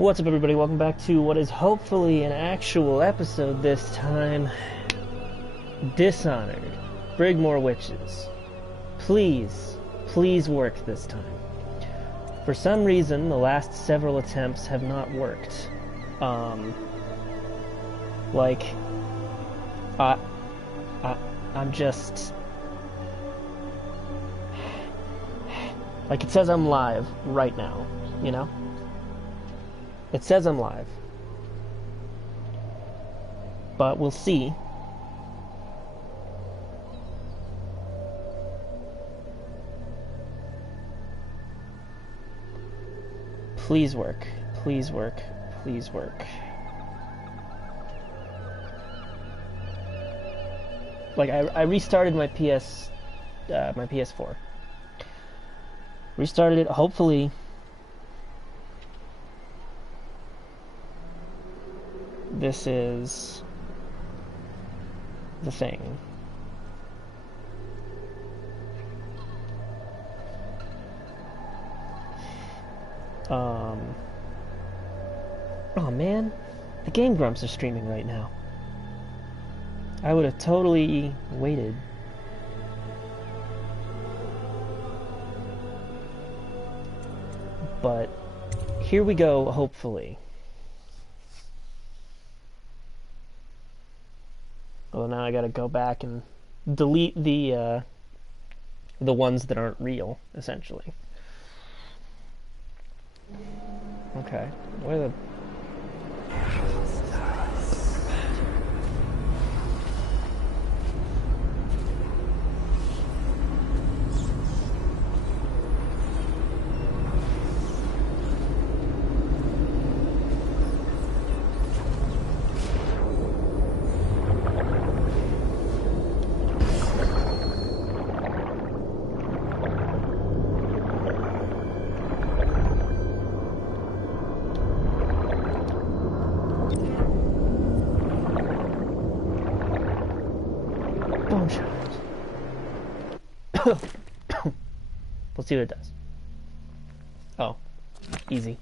What's up, everybody? Welcome back to what is hopefully an actual episode this time. Dishonored. Brigmore Witches. Please, please work this time. For some reason, the last several attempts have not worked. I'm just... Like, it says I'm live right now, you know? It says I'm live. But we'll see. Please work. Please work. Please work. Like, I restarted my PS4. Restarted it, hopefully. This is the thing. Oh man, the Game Grumps are streaming right now. I would have totally waited. But here we go, hopefully. Well, now I gotta go back and delete the ones that aren't real, essentially. Okay, where the... We'll see what it does. Oh, easy.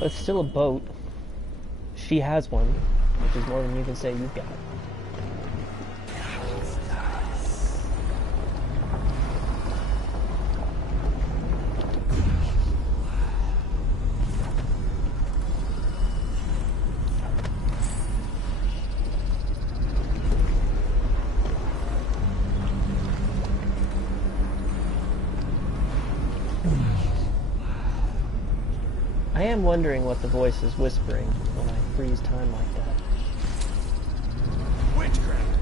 Well, it's still a boat. She has one, which is more than you can say you've got. I am wondering what the voice is whispering when I freeze time like that. Witchcraft!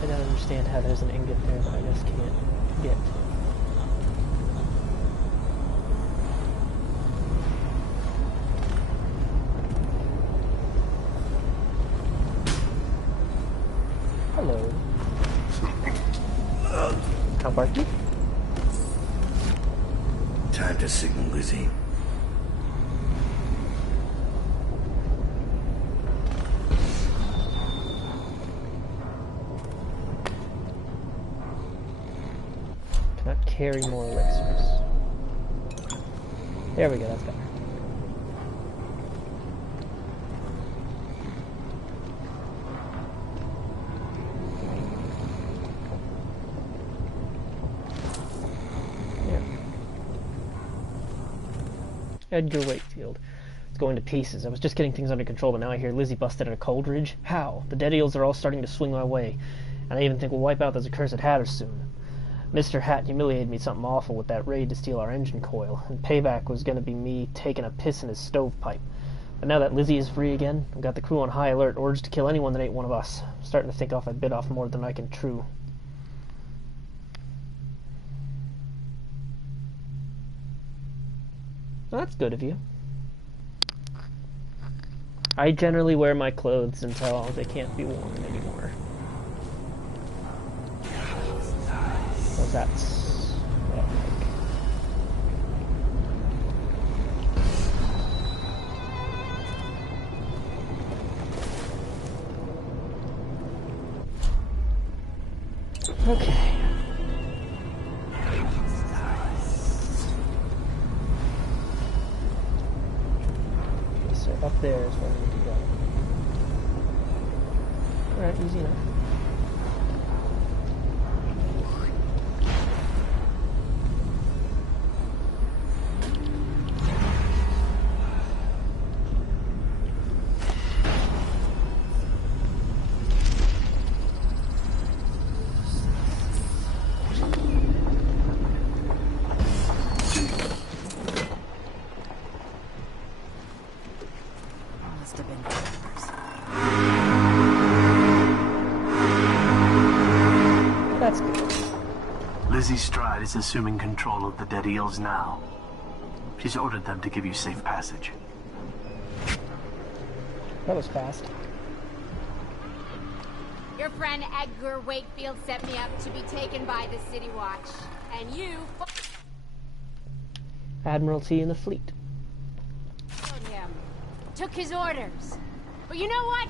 I don't understand how there's an ingot there that I just can't get. Hello. How about you? Time to signal Lizzie. Cannot carry more elixirs. There we go, that's better. Edgar Wakefield. It's going to pieces. I was just getting things under control, but now I hear Lizzie busted at a Coldridge. How? The dead eels are all starting to swing my way, and I even think we'll wipe out those accursed hatters soon. Mr. Hat humiliated me something awful with that raid to steal our engine coil, and payback was going to be me taking a piss in his stovepipe. But now that Lizzie is free again, I've got the crew on high alert, orders to kill anyone that ain't one of us. I'm starting to think I bit off more than I can chew. Well, that's good of you. I generally wear my clothes until they can't be worn anymore. So that's what I like. Okay. So up there is where we need to go. Alright, easy enough. That's good. Lizzie Stride is assuming control of the dead eels now. She's ordered them to give you safe passage. That was fast. Your friend Edgar Wakefield set me up to be taken by the City Watch. And you Admiralty in the fleet. followed him. Took his orders. But you know what?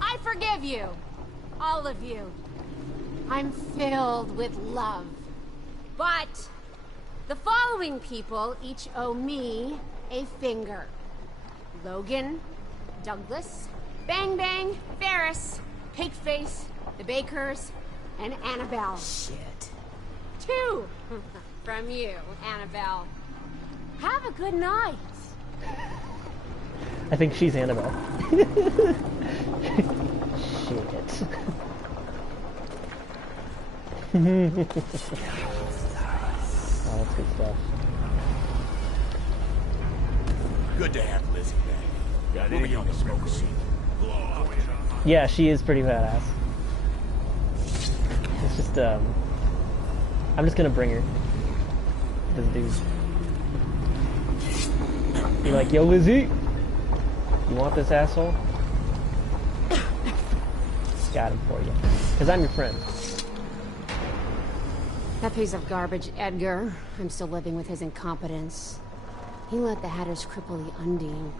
I forgive you. All of you. I'm filled with love. But the following people each owe me a finger. Logan, Douglas, Bang Bang, Ferris, Pigface, the Bakers, and Annabelle. Shit. 2 from you, Annabelle. Have a good night. I think she's Annabelle. Shit. Oh, that's good stuff. Good to have Lizzie back. Got anything to smoke a seat. Yeah, she is pretty badass. It's just, I'm just gonna bring her. This dude. Be like, yo, Lizzie! You want this asshole? Got him for you. Because I'm your friend. That piece of garbage, Edgar. I'm still living with his incompetence. He let the Hatters cripple the Undine.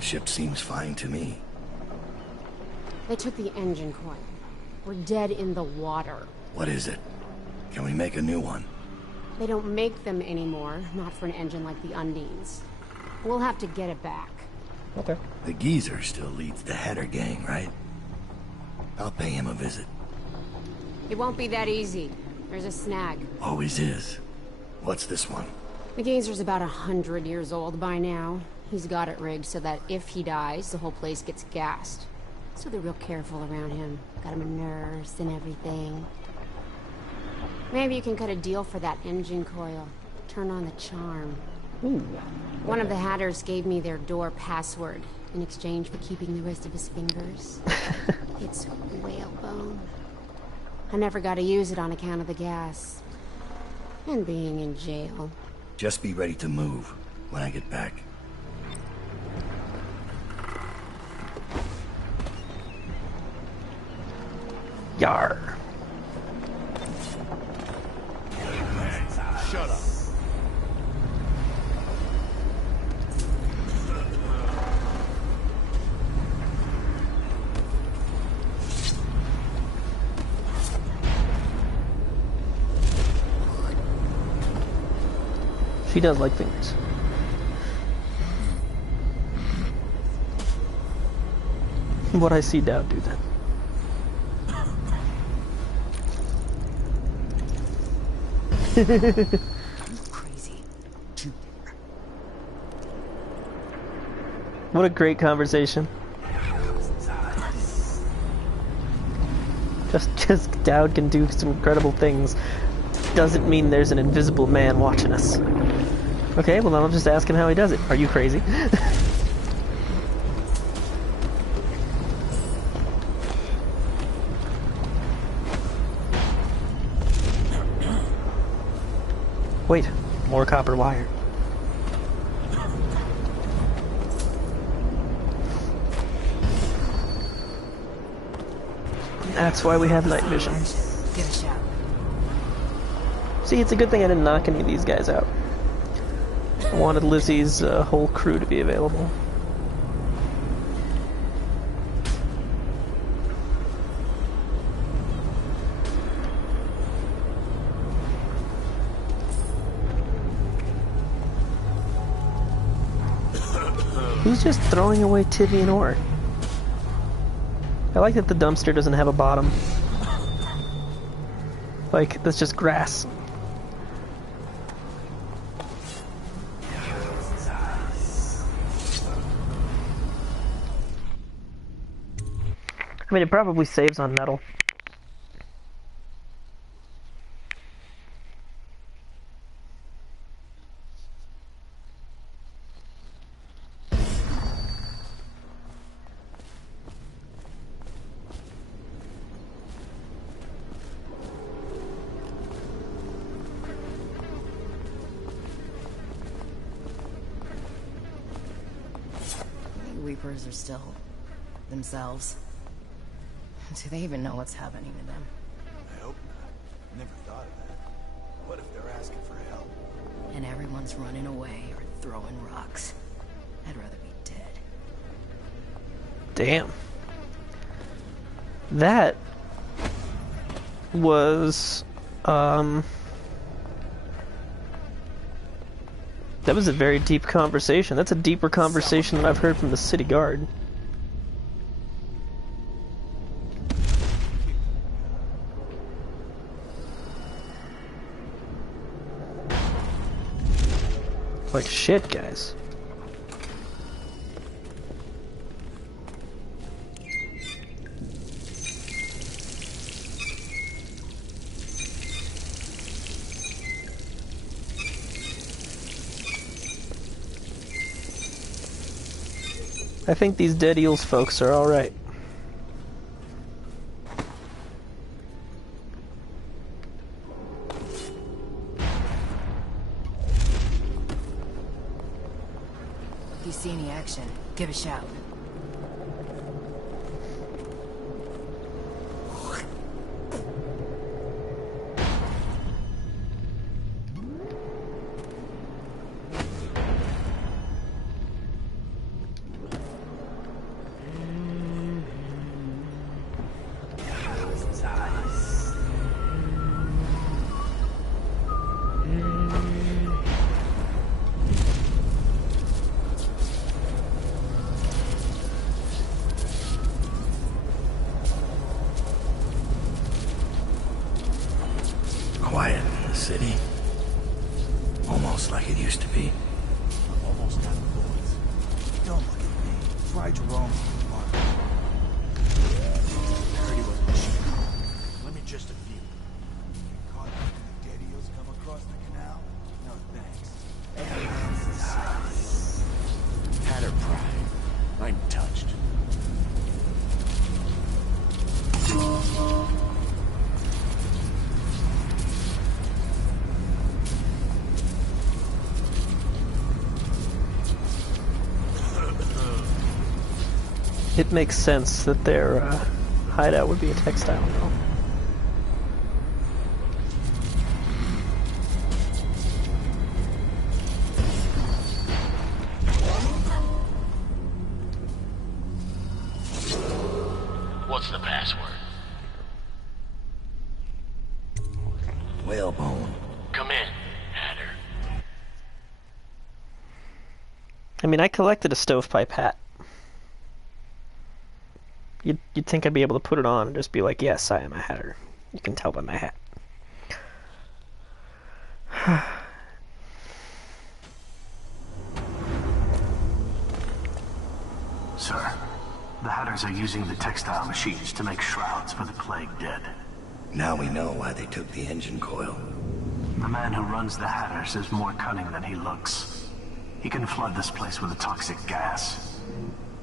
Ship seems fine to me. They took the engine coil. We're dead in the water. What is it? Can we make a new one? They don't make them anymore, not for an engine like the Undine's. We'll have to get it back. Okay. The geezer still leads the Hatter gang, right? I'll pay him a visit. It won't be that easy. There's a snag. Always is. What's this one? The geezer's about 100 years old by now. He's got it rigged so that if he dies, the whole place gets gassed. So they're real careful around him. Got him a nurse and everything. Maybe you can cut a deal for that engine coil. Turn on the charm. Ooh. One of the Hatters gave me their door password in exchange for keeping the rest of his fingers. It's whalebone. I never got to use it on account of the gas. And being in jail. Just be ready to move when I get back. Yar. Shut up. She does like fingers. What I see doubt do then. Crazy. What a great conversation. Just Dowd can do some incredible things. Doesn't mean there's an invisible man watching us. Okay, well then I'll just ask him how he does it. Are you crazy? Wait, more copper wire. That's why we have night vision. Give a shot. See, it's a good thing I didn't knock any of these guys out. I wanted Lizzie's whole crew to be available. Who's just throwing away Tivian ore? I like that the dumpster doesn't have a bottom. Like, that's just grass. I mean, it probably saves on metal. Reapers are still themselves. Do they even know what's happening to them? I hope not. Never thought of that. What if they're asking for help? And everyone's running away or throwing rocks. I'd rather be dead. Damn. That was, that was a very deep conversation. That's a deeper conversation than I've heard from the city guard. Like shit, guys. I think these dead Eels folks are alright. If you see any action, give a shout. Quiet in the city. Almost like it used to be. Almost out of bullets. Don't look at me. Try Jerome. I heard he wasn't cheap. Let me just a few. Caught up in the dead eels come across the canal? No thanks. Had her pride. I'm touched. It makes sense that their hideout would be a textile mill. What's the password? Whalebone. Come in, Hatter. I mean, I collected a stovepipe hat. You'd think I'd be able to put it on and just be like, yes, I am a hatter. You can tell by my hat. sir. The Hatters are using the textile machines to make shrouds for the plague dead. Now we know why they took the engine coil. The man who runs the Hatters is more cunning than he looks. He can flood this place with a toxic gas.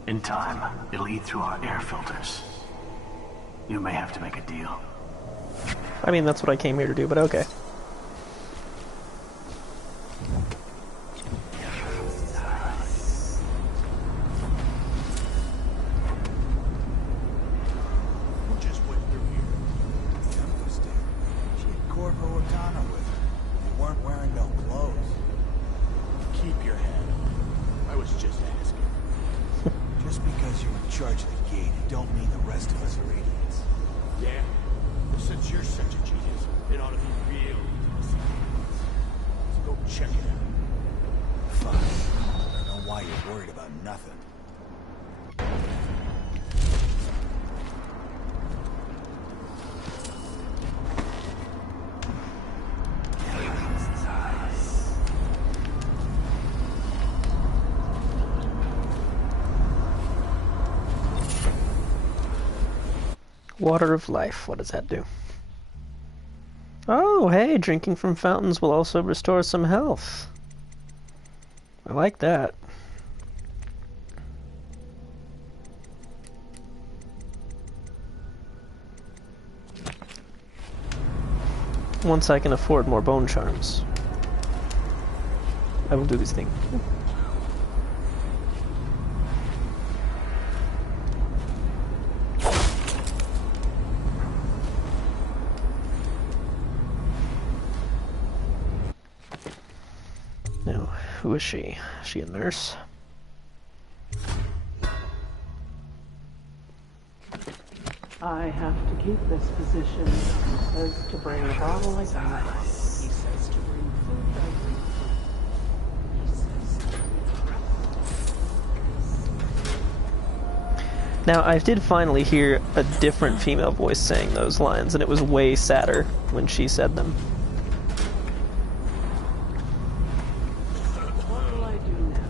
In time, it'll eat through our air filters. You may have to make a deal. I mean, that's what I came here to do, but okay. Water of life, what does that do? Oh, hey, drinking from fountains will also restore some health. I like that. Once I can afford more bone charms, I will do this thing. Now, who is she? Is she a nurse? I have to keep this position. He says to bring a bottle, I bring a bottle. He says to bring food, I bring food. He says to bring... Now, I did finally hear a different female voice saying those lines, and it was way sadder when she said them. What will I do now?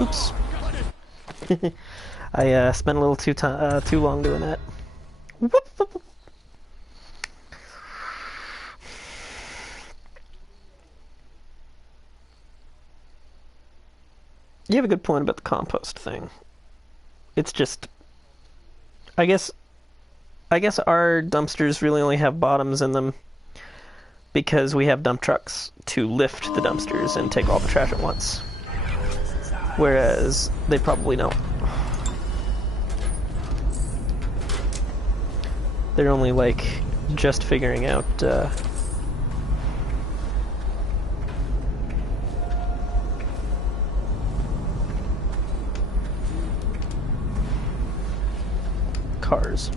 Oops. I spent a little too long doing that. Whoop, whoop, whoop. You have a good point about the compost thing. It's just, I guess our dumpsters really only have bottoms in them because we have dump trucks to lift the dumpsters and take all the trash at once. Whereas they probably don't. They're only like just figuring out cars.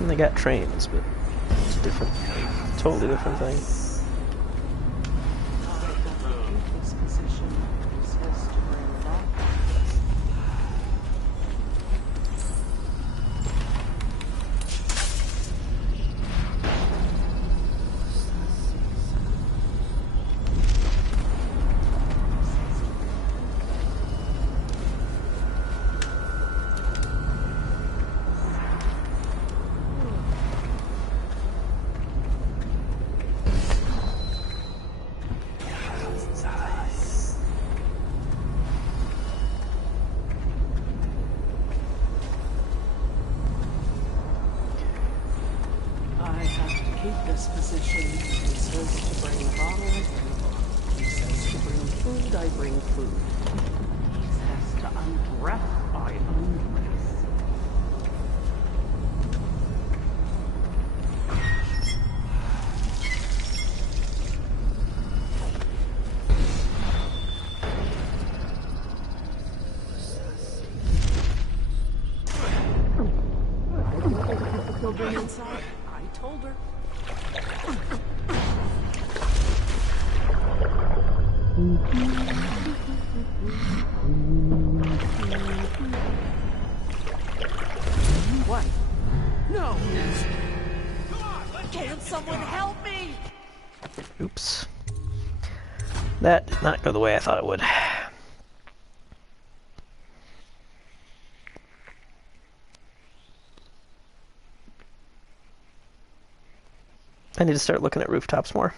And they got trains, but it's different. Totally different thing. He'll bring inside. I told her. What? No! Come on, can't someone help me? Oops. That did not go the way I thought it would. I need to start looking at rooftops more.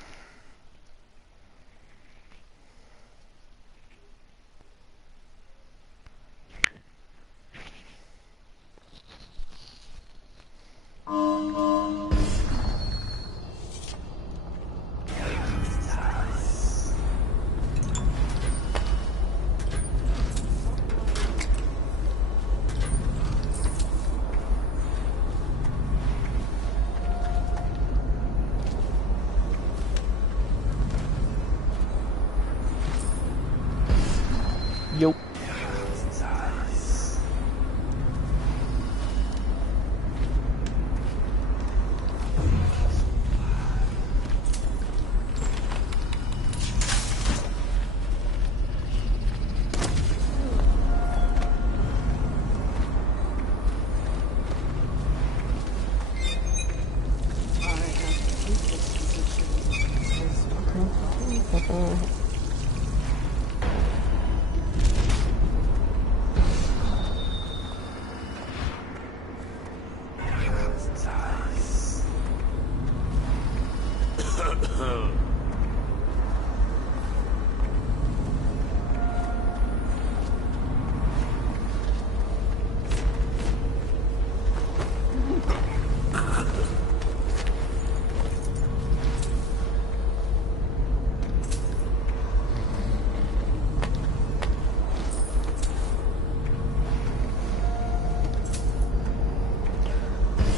Yo.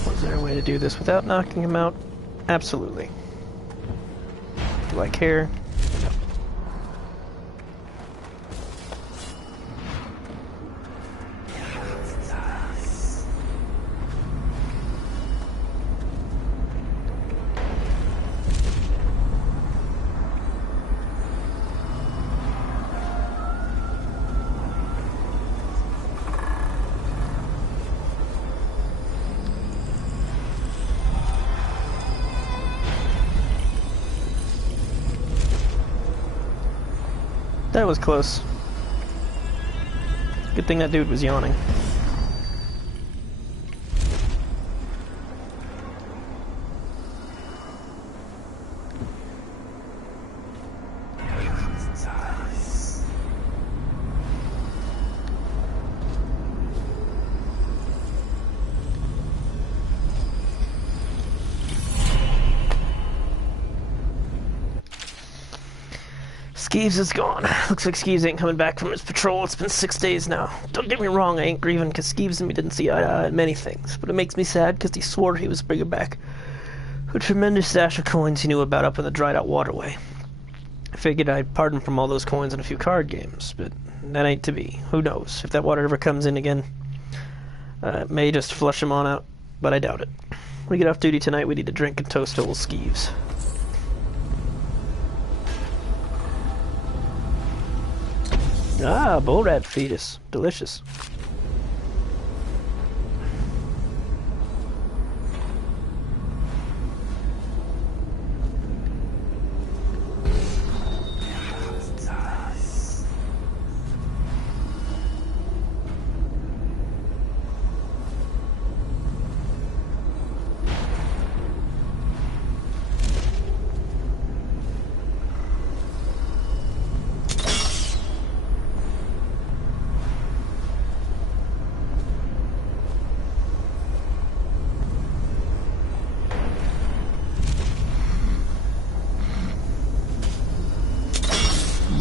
Was there a way to do this without knocking him out? Absolutely. Do I care? No. That was close. Good thing that dude was yawning. Skeeves is gone. Looks like Skeeves ain't coming back from his patrol. It's been 6 days now. Don't get me wrong, I ain't grieving because Skeeves and me didn't see eye to eye on many things, but it makes me sad because he swore he was bringing back a tremendous stash of coins he knew about up in the dried out waterway. I figured I'd pardon from all those coins and a few card games, but that ain't to be. Who knows? If that water ever comes in again, it may just flush him on out, but I doubt it. When we get off duty tonight, we need to drink and toast old Skeeves. Ah, bull rat fetus. Delicious.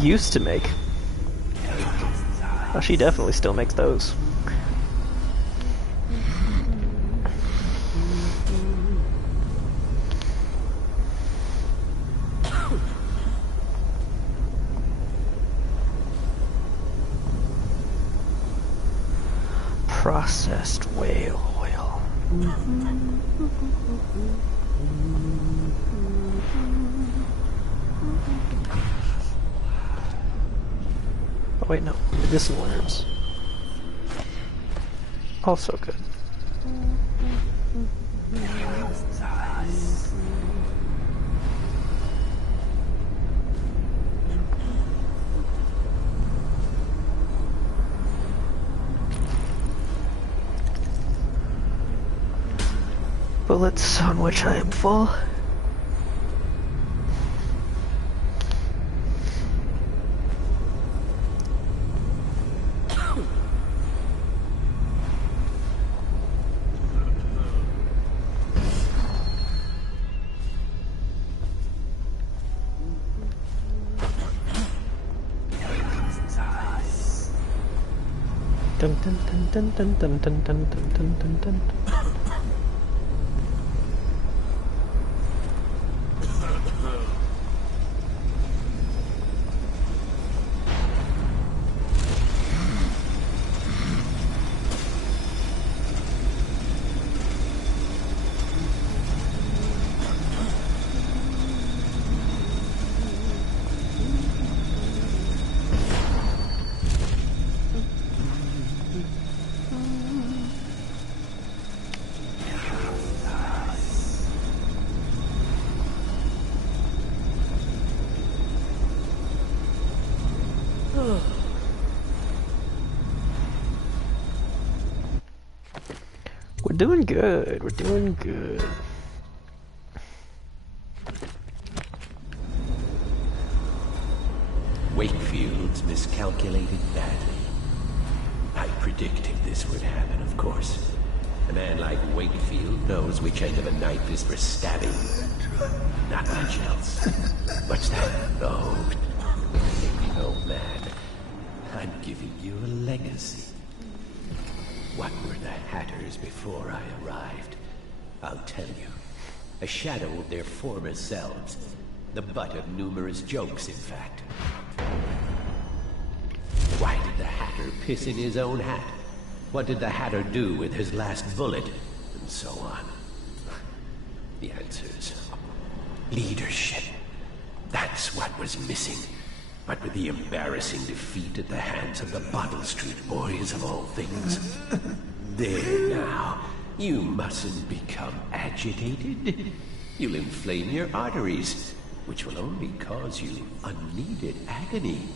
Used to make. Oh, she definitely still makes those. Processed whale oil. Oh wait, no. Medicinal herbs. Also good. Bullets on which I am full. Dun dun dun dun dun dun dun dun dun dun dun. We're doing good. We're doing good. Wakefield's miscalculated badly. I predicted this would happen, of course. A man like Wakefield knows which end of a knife is for stabbing. Not much else. What's that? Oh, no, man. I'm giving you a legacy. What were the Hatters before I arrived? I'll tell you. A shadow of their former selves. The butt of numerous jokes, in fact. Why did the Hatter piss in his own hat? What did the Hatter do with his last bullet? And so on. The answers. Leadership. That's what was missing. But with the embarrassing defeat at the hands of the Bottle Street Boys of all things. There now. You mustn't become agitated. You'll inflame your arteries, which will only cause you unneeded agony.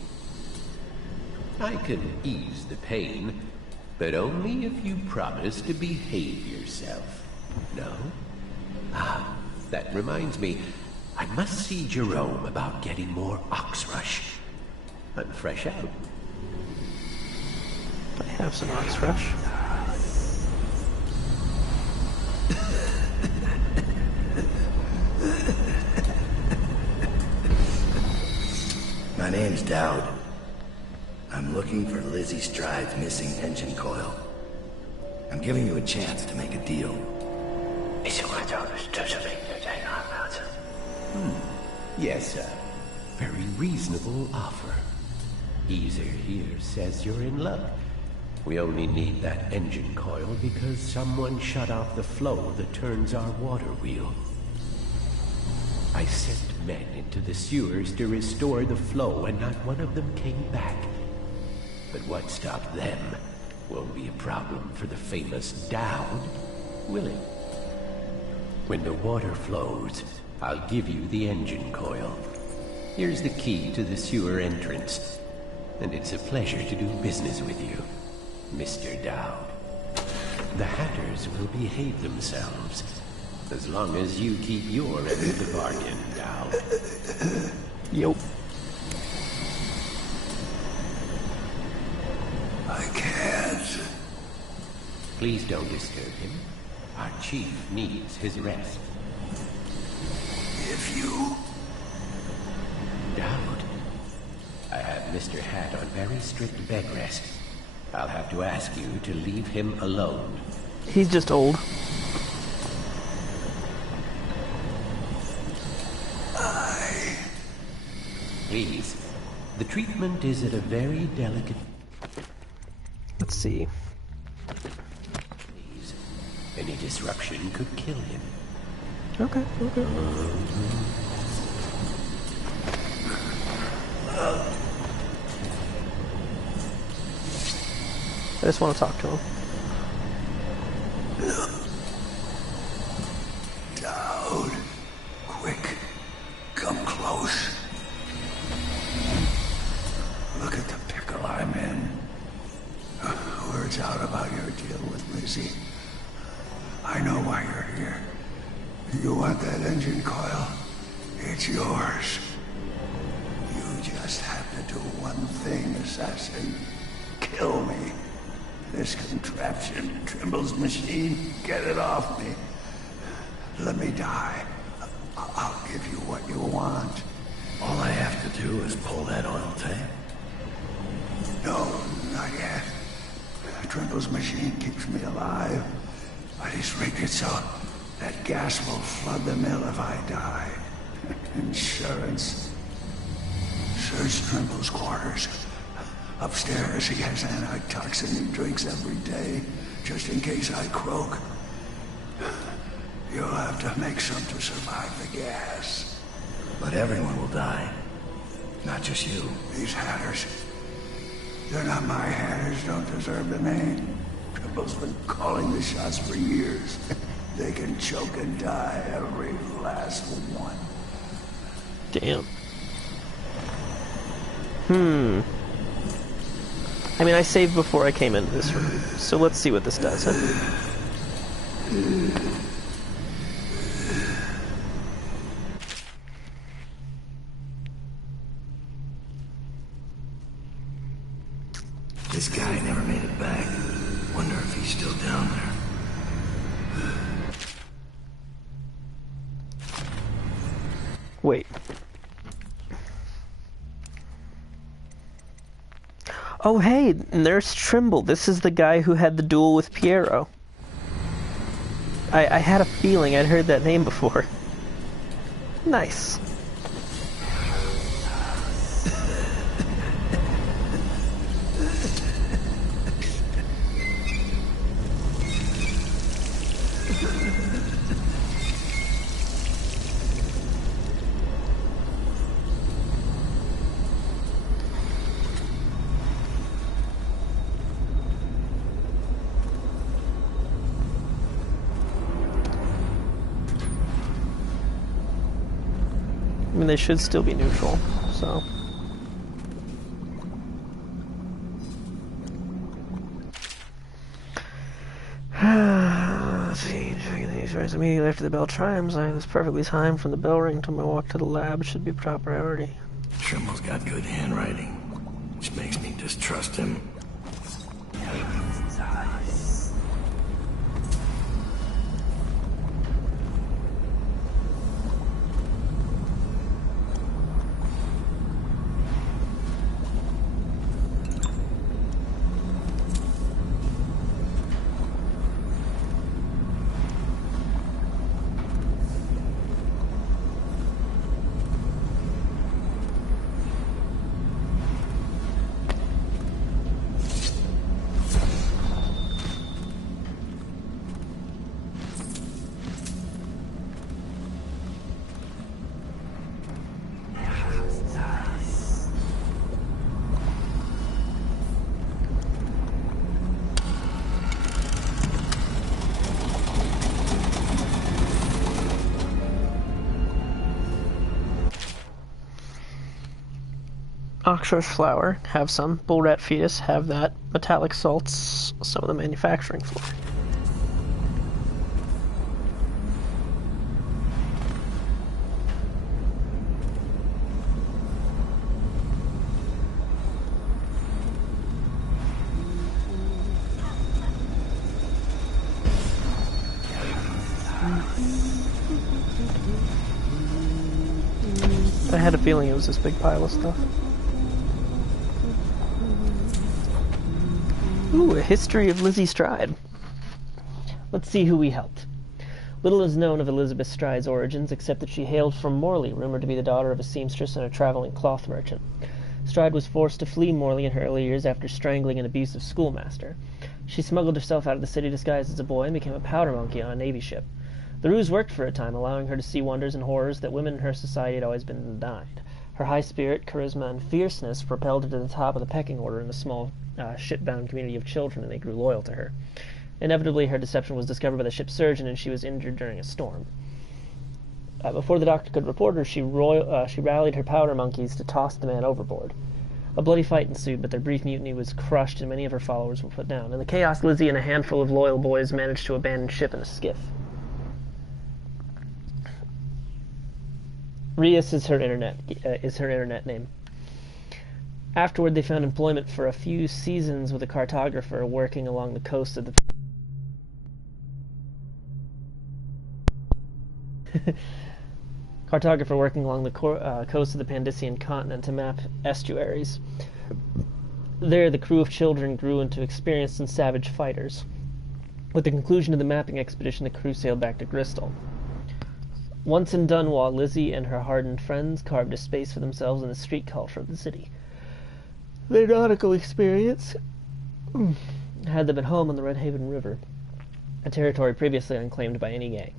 I can ease the pain, but only if you promise to behave yourself. No? Ah, that reminds me. I must see Jerome about getting more Oxrush. I'm fresh out. I have some Oxrush. My name's Dowd. I'm looking for Lizzie Stride's missing engine coil. I'm giving you a chance to make a deal. Yes, sir. Very reasonable offer. Geezer here says you're in luck. We only need that engine coil because someone shut off the flow that turns our water wheel. I sent men into the sewers to restore the flow, and not one of them came back. But what stopped them won't be a problem for the famous Dowd, will it? When the water flows, I'll give you the engine coil. Here's the key to the sewer entrance. And it's a pleasure to do business with you, Mr. Dowd. The Hatters will behave themselves, as long as you keep your end of the bargain, Dowd. Yo. I can't. Please don't disturb him. Our chief needs his rest. If you... Dowd, I have Mr. Hat on very strict bed rest. I'll have to ask you to leave him alone. He's just old. Please. The treatment is at a very delicate... Let's see. Please. Any disruption could kill him. Okay. I just want to talk to him. Dowd, quick, come close. Look at the pickle I'm in. Word's out about your deal with Lizzie. I know why you're here. You want that engine coil? It's yours. You just have to do one thing, assassin. Kill me. This contraption, Trimble's machine, get it off me. Let me die. I'll give you what you want. All I have to do is pull that oil tank. No, not yet. Trimble's machine keeps me alive, but he's rigged it so that gas will flood the mill if I die. Insurance. Search Trimble's quarters. Upstairs, he has antitoxin he drinks every day, just in case I croak. You'll have to make some to survive the gas. But everyone will die. Not just you. These hatters. They're not my hatters, don't deserve the name. Trimble's been calling the shots for years. They can choke and die, every last one. Damn. I mean, I saved before I came into this room, so let's see what this does, huh? This guy never made it back. Wonder if he's still down there. Wait. Oh, hey, Nurse Trimble. This is the guy who had the duel with Piero. I had a feeling I'd heard that name before. Nice. I mean, they should still be neutral, so... Let's see, immediately after the bell chimes, I was perfectly timed from the bell ring to my walk to the lab. Should be top priority. Trimble's got good handwriting, which makes me distrust him. Oxrose flour, have some. Bull rat fetus, have that. Metallic salts, some of the manufacturing floor. I had a feeling it was this big pile of stuff. Ooh, a history of Lizzie Stride. Let's see who we helped. Little is known of Elizabeth Stride's origins, except that she hailed from Morley, rumored to be the daughter of a seamstress and a traveling cloth merchant. Stride was forced to flee Morley in her early years after strangling an abusive schoolmaster. She smuggled herself out of the city disguised as a boy and became a powder monkey on a Navy ship. The ruse worked for a time, allowing her to see wonders and horrors that women in her society had always been denied. Her high spirit, charisma, and fierceness propelled her to the top of the pecking order in the small, ship-bound community of children, and they grew loyal to her. Inevitably, her deception was discovered by the ship's surgeon, and she was injured during a storm. Before the doctor could report her, she rallied her powder monkeys to toss the man overboard. A bloody fight ensued, but their brief mutiny was crushed, and many of her followers were put down. In the chaos, Lizzie and a handful of loyal boys managed to abandon ship in a skiff. Rias is her internet name. Afterward, they found employment for a few seasons with a cartographer working along the coast of the coast of the Pandician continent to map estuaries. There, the crew of children grew into experienced and savage fighters. With the conclusion of the mapping expedition, the crew sailed back to Bristol. Once in Dunwall, Lizzie and her hardened friends carved a space for themselves in the street culture of the city. Their nautical experience had them at home on the Red Haven River, a territory previously unclaimed by any gang.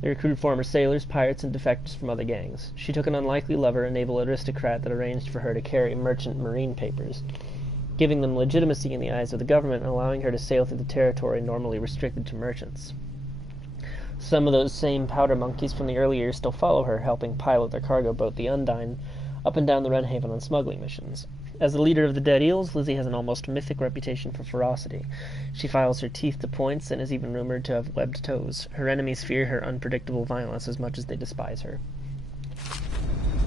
They recruited former sailors, pirates, and defectors from other gangs. She took an unlikely lover, a naval aristocrat that arranged for her to carry merchant marine papers, giving them legitimacy in the eyes of the government and allowing her to sail through the territory normally restricted to merchants. Some of those same powder monkeys from the early years still follow her, helping pilot their cargo boat, the Undine, up and down the Red Haven on smuggling missions. As the leader of the Dead Eels, Lizzie has an almost mythic reputation for ferocity. She files her teeth to points and is even rumored to have webbed toes. Her enemies fear her unpredictable violence as much as they despise her.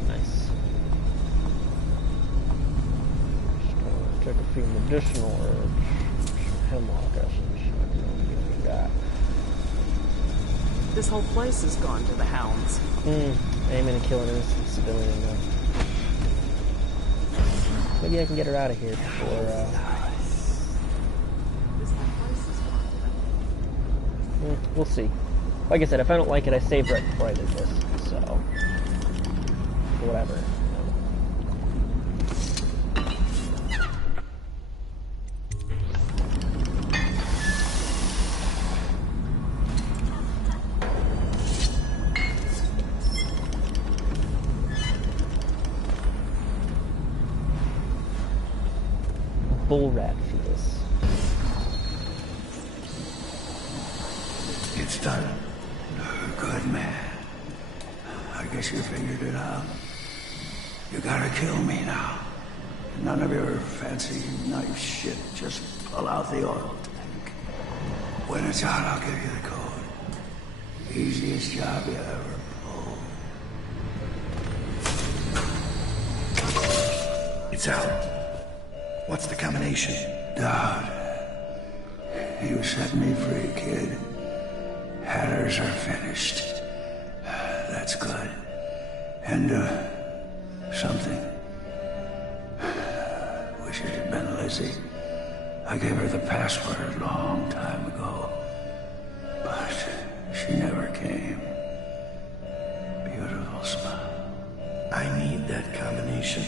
Nice. Took a few medicinal herbs, hemlock essence. This whole place has gone to the hounds. Aiming to kill an innocent civilian, though. Maybe I can get her out of here before, This whole place has gone to them. we'll see. Like I said, if I don't like it, I saved right before I did this, so... whatever. Bull rat fetus. It's done. Good man. I guess you figured it out. You gotta kill me now. None of your fancy knife shit. Just pull out the oil tank. When it's out, I'll give you the code. Easiest job you ever pulled. It's out. What's the combination? Dowd. You set me free, kid. Hatters are finished. That's good. And, something. Wish it had been Lizzie. I gave her the password a long time ago. But she never came. Beautiful smile. I need that combination.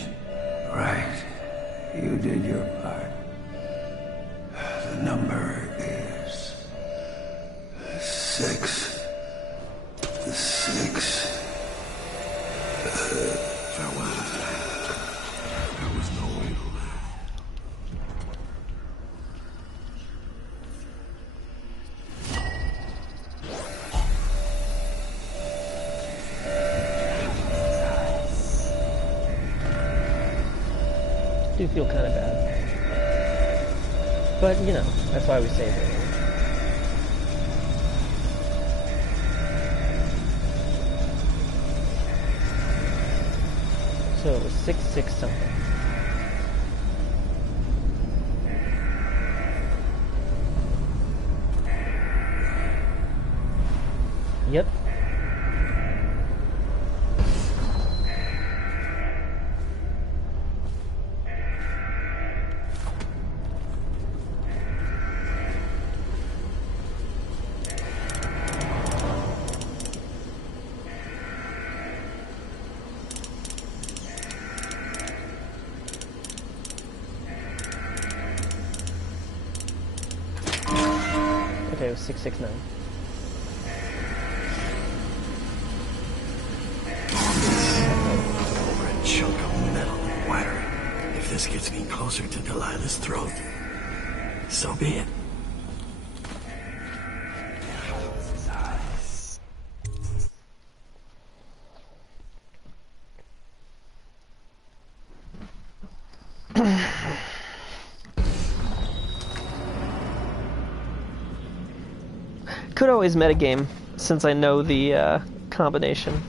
Right. You did your part. The number is 6. The 6. Farewell. There was no way to live. I do feel kind of bad. But, you know, that's why we saved it. So it was 6-6 something. Yep. Okay, it was 669. Over a chunk of metal wiring. If this gets me closer to Delilah's throat, so be it. Could always metagame, since I know the combination.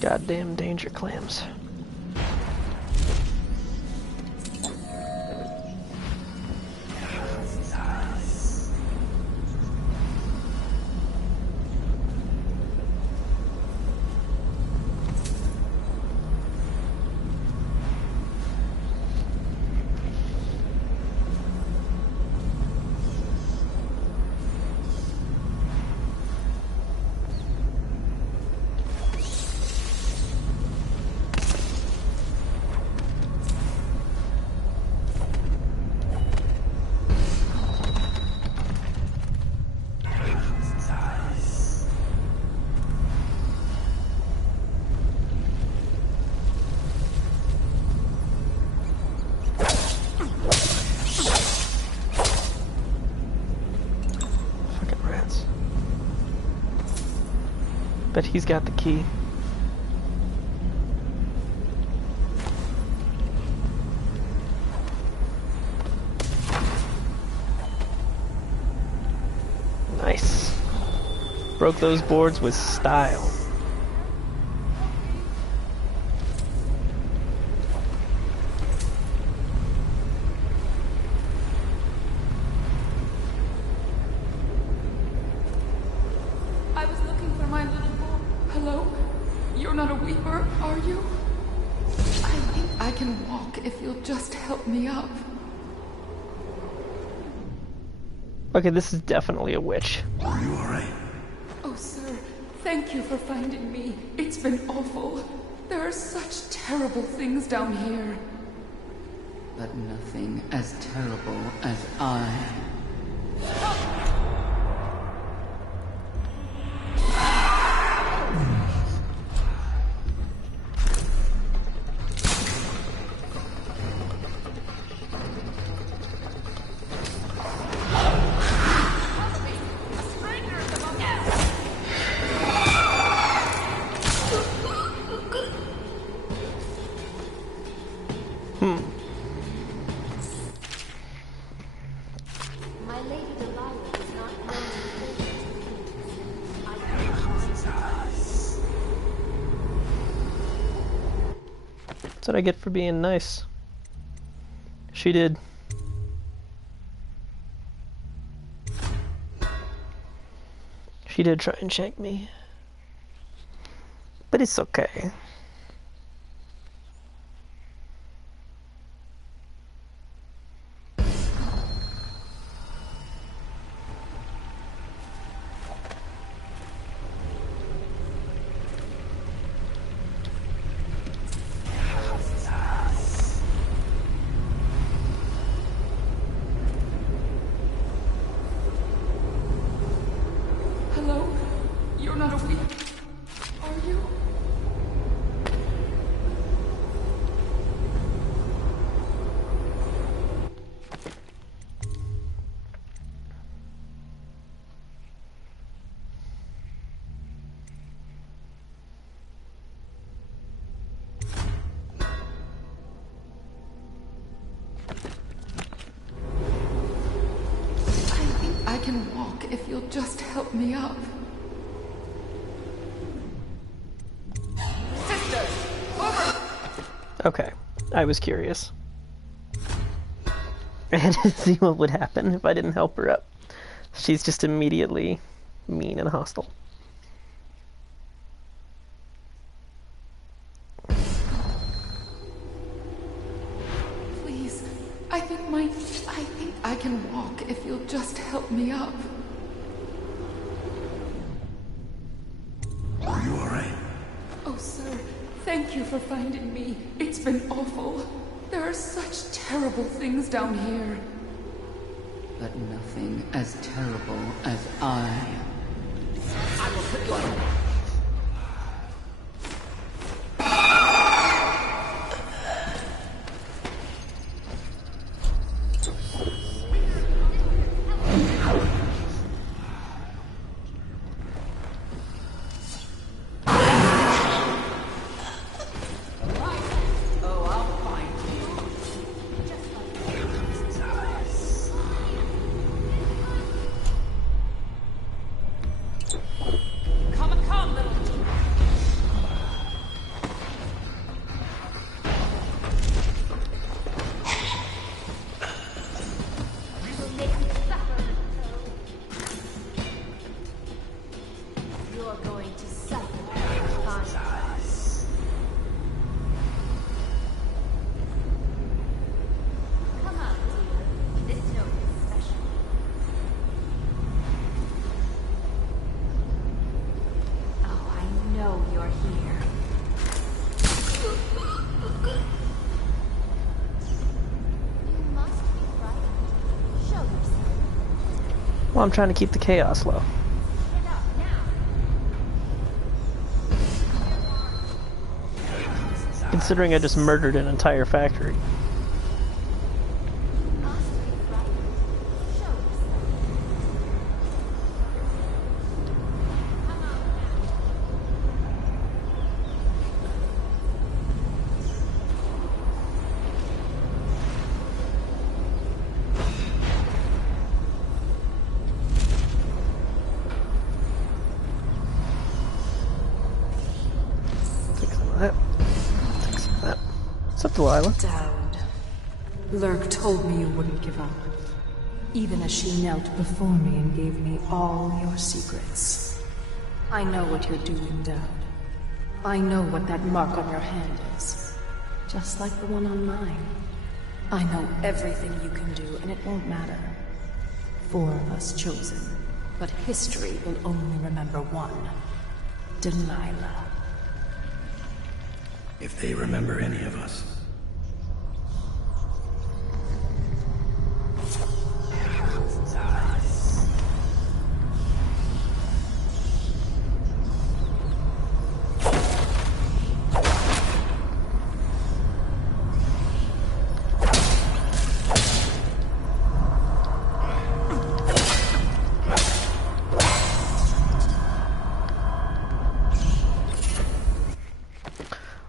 Goddamn danger clams. Bet he's got the key. Nice. Broke those boards with style. Okay, this is definitely a witch. Are you alright? Oh, sir, thank you for finding me. It's been awful. There are such terrible things down here. But nothing as terrible as I. That's what I get for being nice. She did. She did try and shank me. But it's okay. I can walk if you'll just help me up. Okay, I was curious. I had to see what would happen if I didn't help her up. She's just immediately mean and hostile. Please, I think I can walk if you'll just help me up. Are you alright? Oh, sir, thank you for finding me. It's been awful. There are such terrible things down here. But nothing as terrible as I will put you on. Well, I'm trying to keep the chaos low. Considering I just murdered an entire factory. Delilah. Dowd. Lurk told me you wouldn't give up, even as she knelt before me and gave me all your secrets. I know what you're doing, Dowd. I know what that mark on your hand is, just like the one on mine. I know everything you can do, and it won't matter. 4 of us chosen, but history will only remember one. Delilah. If they remember any of us.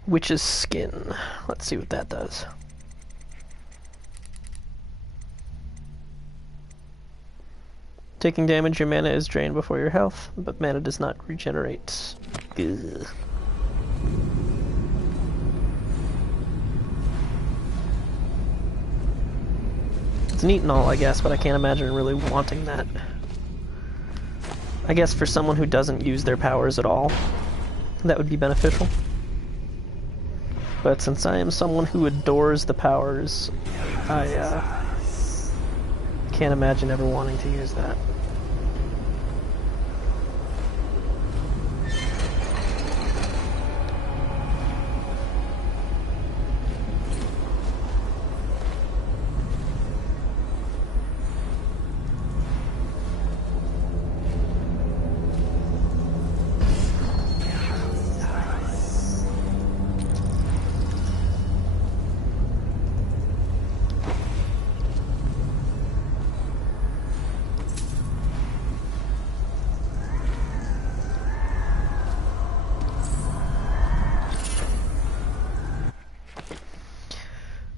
Witch's Skin. Let's see what that does. Taking damage, your mana is drained before your health, but mana does not regenerate. Ugh. It's neat and all, I guess, but I can't imagine really wanting that. I guess for someone who doesn't use their powers at all, that would be beneficial. But since I am someone who adores the powers, I can't imagine ever wanting to use that.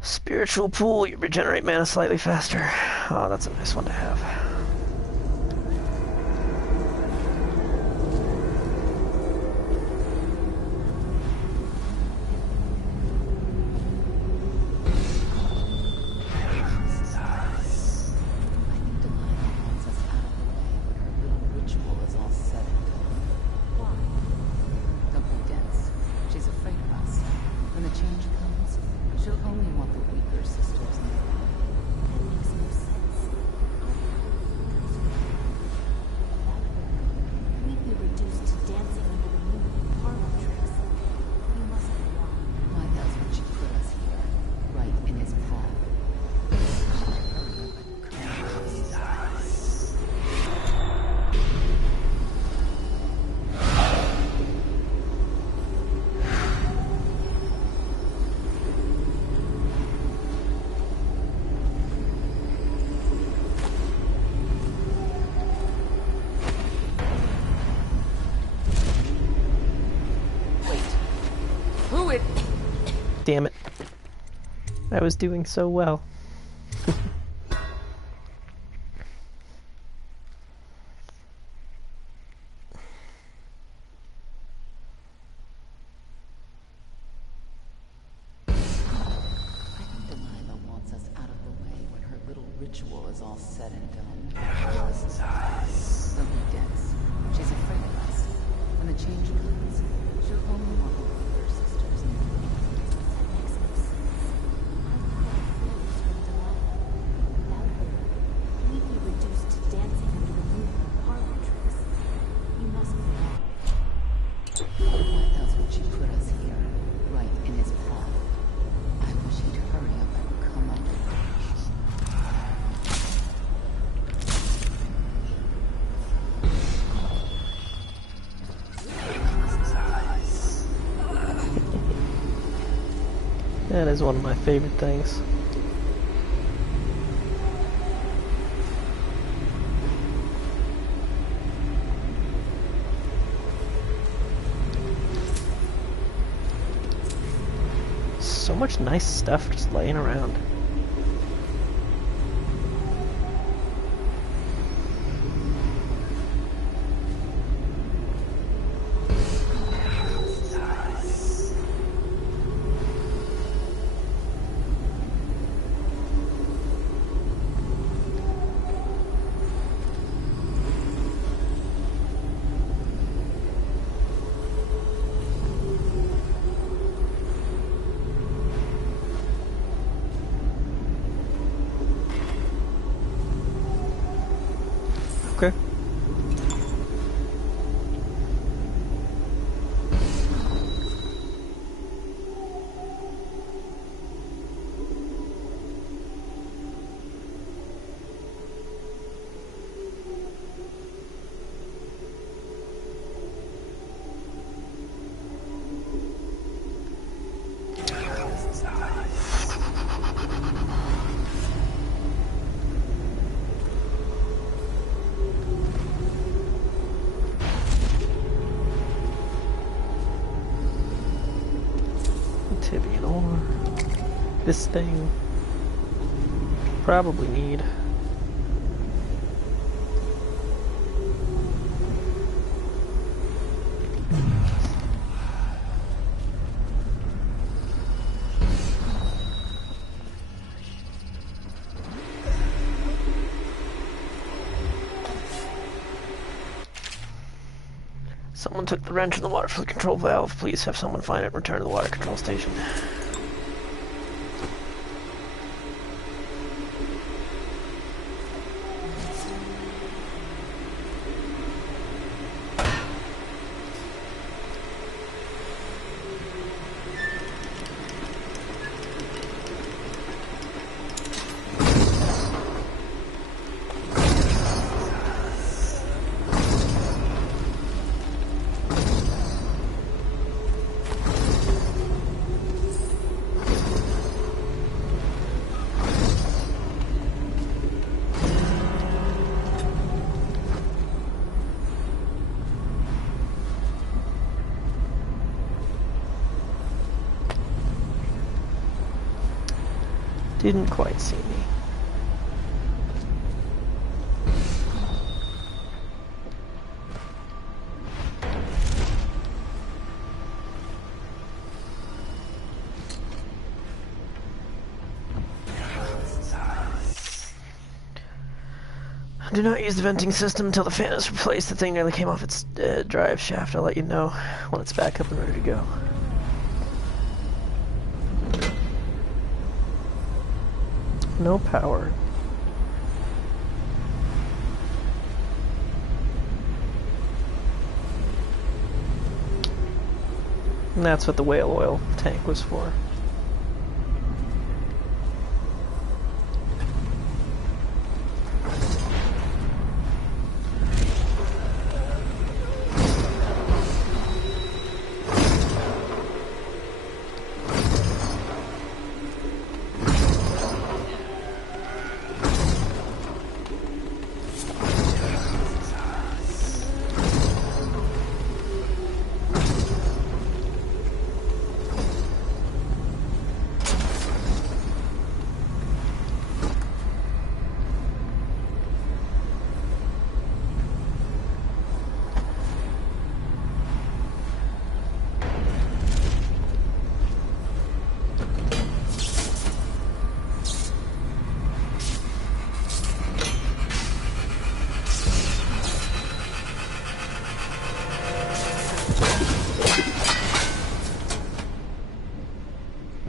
Spiritual Pool, you regenerate mana slightly faster. Oh, that's a nice one to have. Damn it. I was doing so well. Ritual is all said and done. They'll be dense. She's afraid of us. When the change comes, she'll only want to love her sisters and That makes no sense. Our power flows from Delilah. Without her, we'd be reduced to dancing under the moon and parlor tricks. You must be wrong. Why else would she put us here, right in his path? I wish he'd hurry up and come under. That is one of my favorite things. So much nice stuff just laying around. Okay. Tibian ore. This thing probably need. Someone took the wrench in the water for the control valve. Please have someone find it and return to the water control station. Didn't quite see me. Do not use the venting system until the fan is replaced. The thing nearly came off its drive shaft. I'll let you know when it's back up and ready to go. No power. And that's what the whale oil tank was for.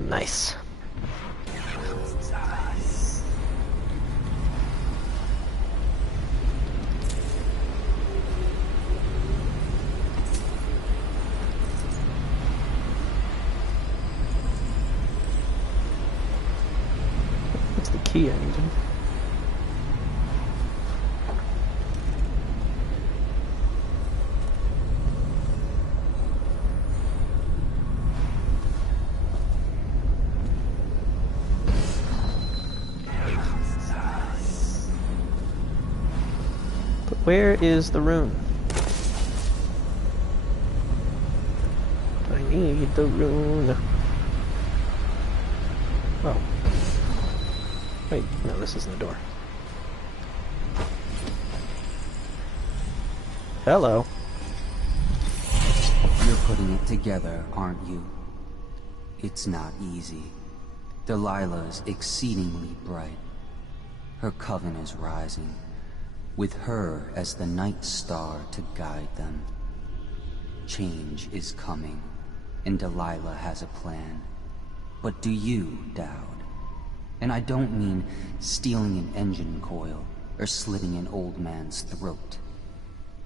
Nice. That's the key I needed. Where is the rune? I need the rune. Oh. Wait, no, this isn't the door. Hello. You're putting it together, aren't you? It's not easy. Delilah's exceedingly bright. Her coven is rising, with her as the night star to guide them. Change is coming, and Delilah has a plan. But do you, Dowd? And I don't mean stealing an engine coil or slitting an old man's throat.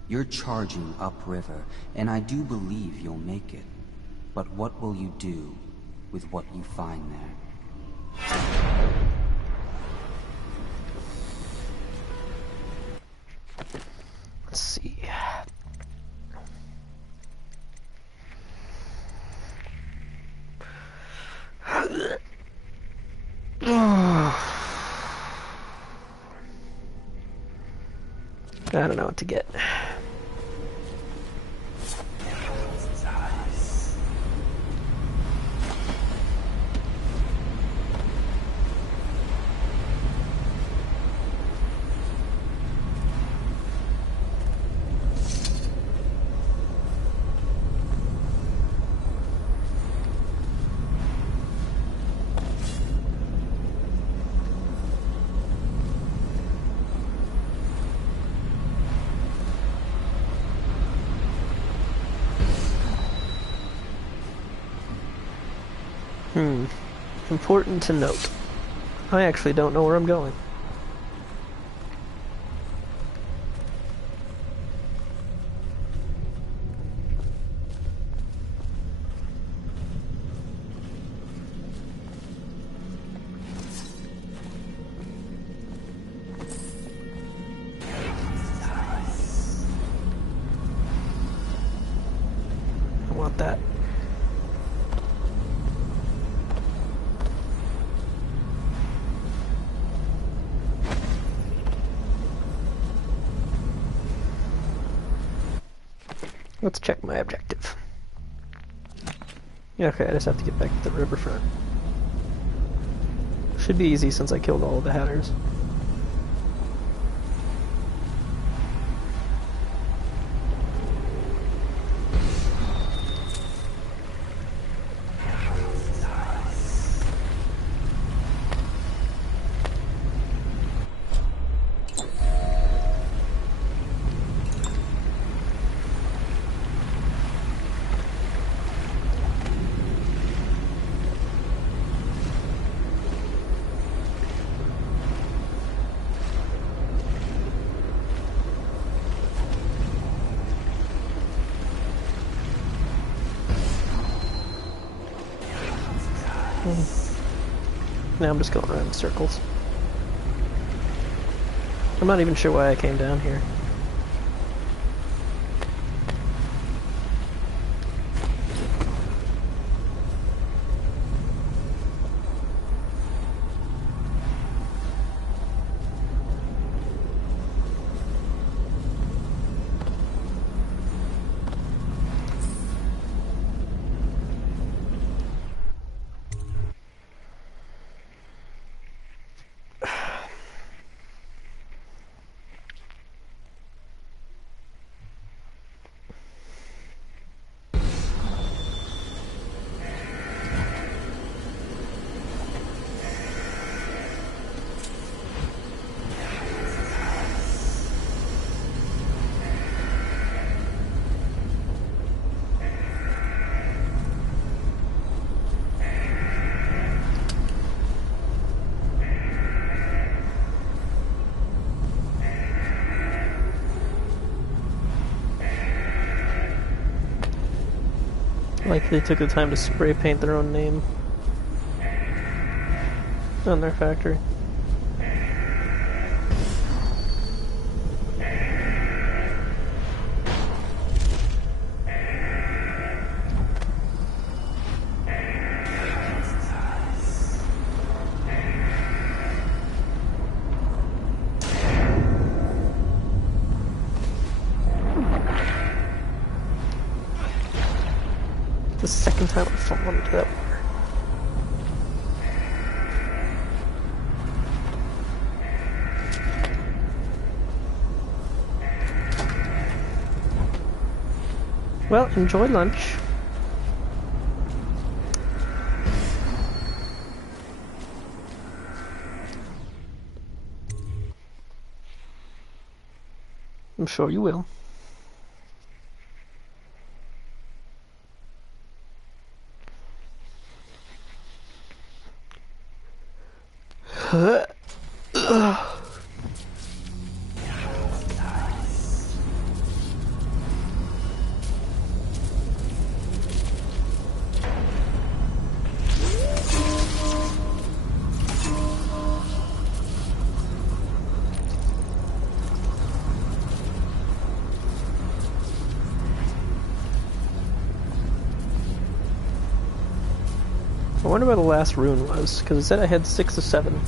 You're charging upriver, and I do believe you'll make it. But what will you do with what you find there? Let's see. I don't know what to get. Important to note. I actually don't know where I'm going. I want that. Let's check my objective. Okay, I just have to get back to the riverfront. Should be easy since I killed all of the Hatters. Now I'm just going around in circles. I'm not even sure why I came down here. Like they took the time to spray paint their own name on their factory. The second time I've fallen into that water. Well, enjoy lunch. I'm sure you will. I wonder where the last rune was, because it said I had 6 or 7.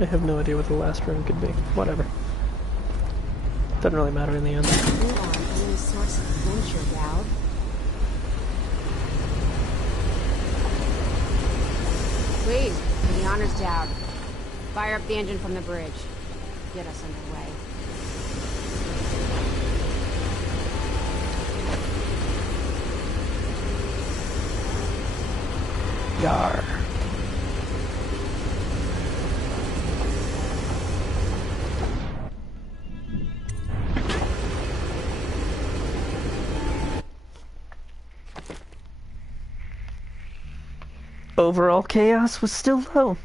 I have no idea what the last rune could be. Whatever. Doesn't really matter in the end. You are any source of adventure, Dowd. Please, for the honors, Dowd. Fire up the engine from the bridge. Get us underway. Yar. Overall chaos was still low.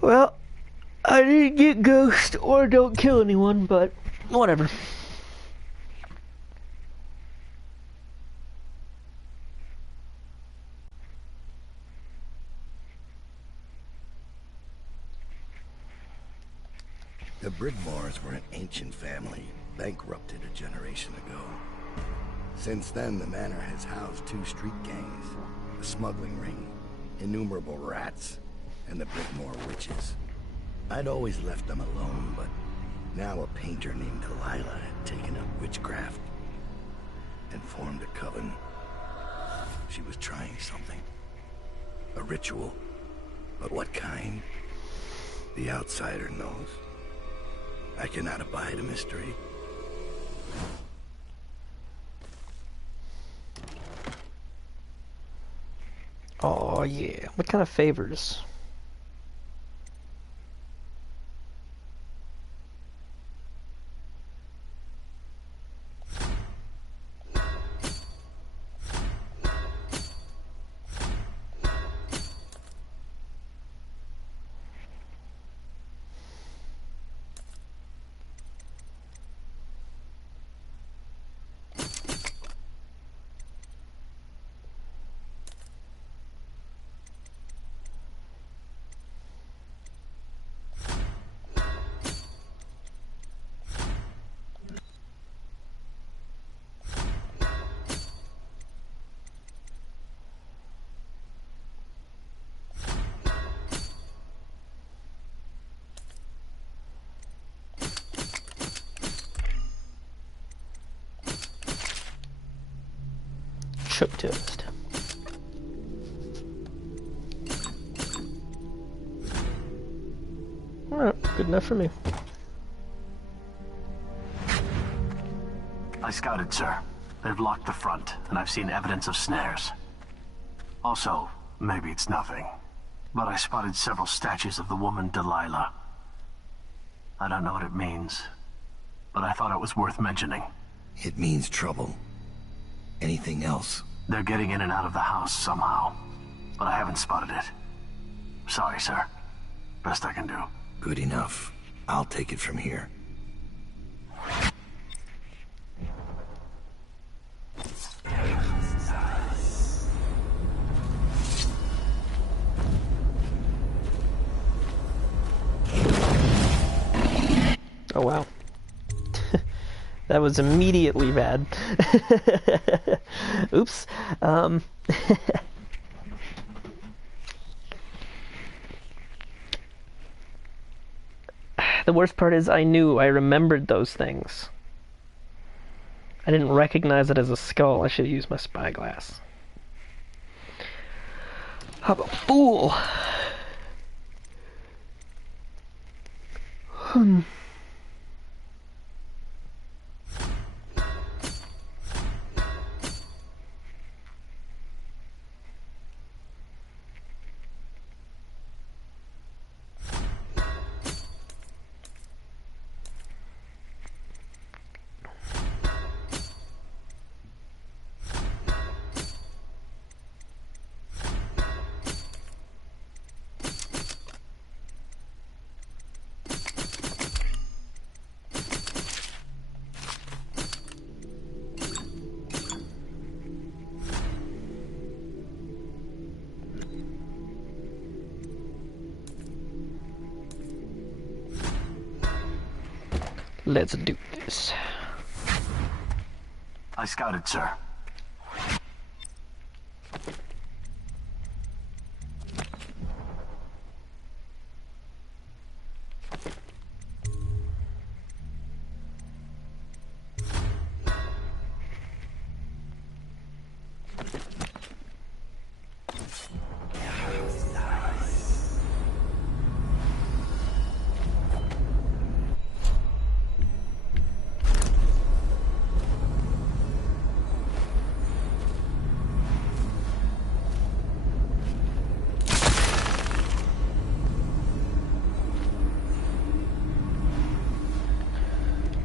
Well, I didn't get ghost or don't kill anyone, but whatever. The Brigmores were an ancient family, bankrupted a generation ago. Since then, the manor has housed 2 street gangs, a smuggling ring, innumerable rats, and the Bigmore witches. I'd always left them alone, but now a painter named Delilah had taken up witchcraft and formed a coven. She was trying something. A ritual. But what kind? The outsider knows. I cannot abide a mystery. Oh yeah, what kind of favors? Choke toast. Alright, good enough for me. I scouted, sir. They've locked the front, and I've seen evidence of snares. Also, maybe it's nothing, but I spotted several statues of the woman Delilah. I don't know what it means, but I thought it was worth mentioning. It means trouble. Anything else? They're getting in and out of the house somehow, but I haven't spotted it. Sorry, sir. Best I can do. Good enough. I'll take it from here. Oh wow. That was immediately bad. Oops. The worst part is I remembered those things. I didn't recognize it as a skull. I should have used my spyglass. I'm a fool. Let's do this. I scouted, sir.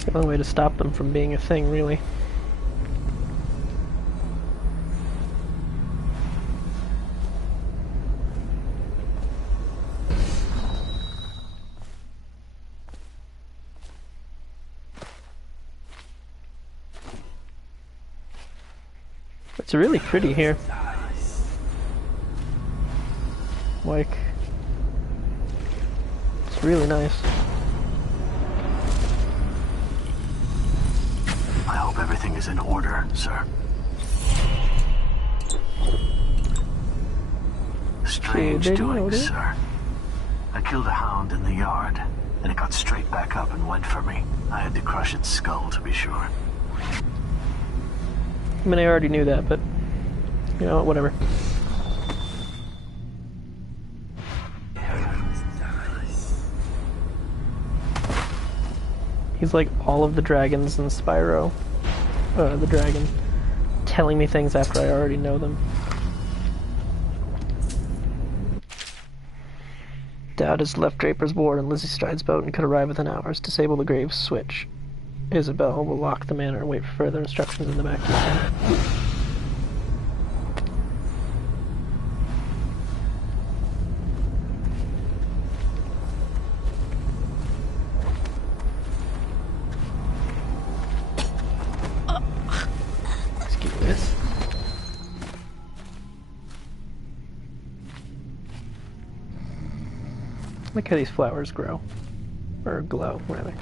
The only way to stop them from being a thing, really. It's really pretty here. Like, it's really nice. I hope everything is in order, sir. Strange Did you doings, notice? sir. I killed a hound in the yard, and it got straight back up and went for me. I had to crush its skull to be sure. I mean, I already knew that, but, you know, whatever. He's like all of the dragons in Spyro. The dragon. Telling me things after I already know them. Dowd has left Draper's ward on Lizzie Stride's boat and could arrive within hours. Disable the Graves switch. Isabel will lock the manor and wait for further instructions in the back kitchen. Look how these flowers grow. Or glow, rather.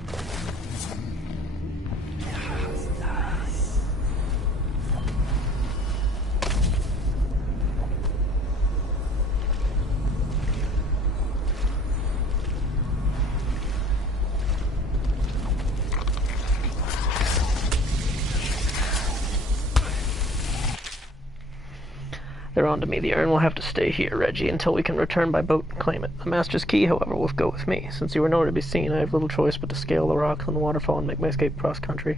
They're on to me. The urn will have to stay here, Reggie, until we can return by boat and claim it. The Master's key, however, will go with me. Since you are nowhere to be seen, I have little choice but to scale the rock and the waterfall and make my escape cross-country.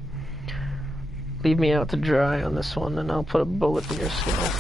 Leave me out to dry on this one, and I'll put a bullet in your skull.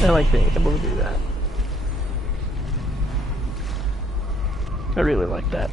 I like being able to do that. I really like that.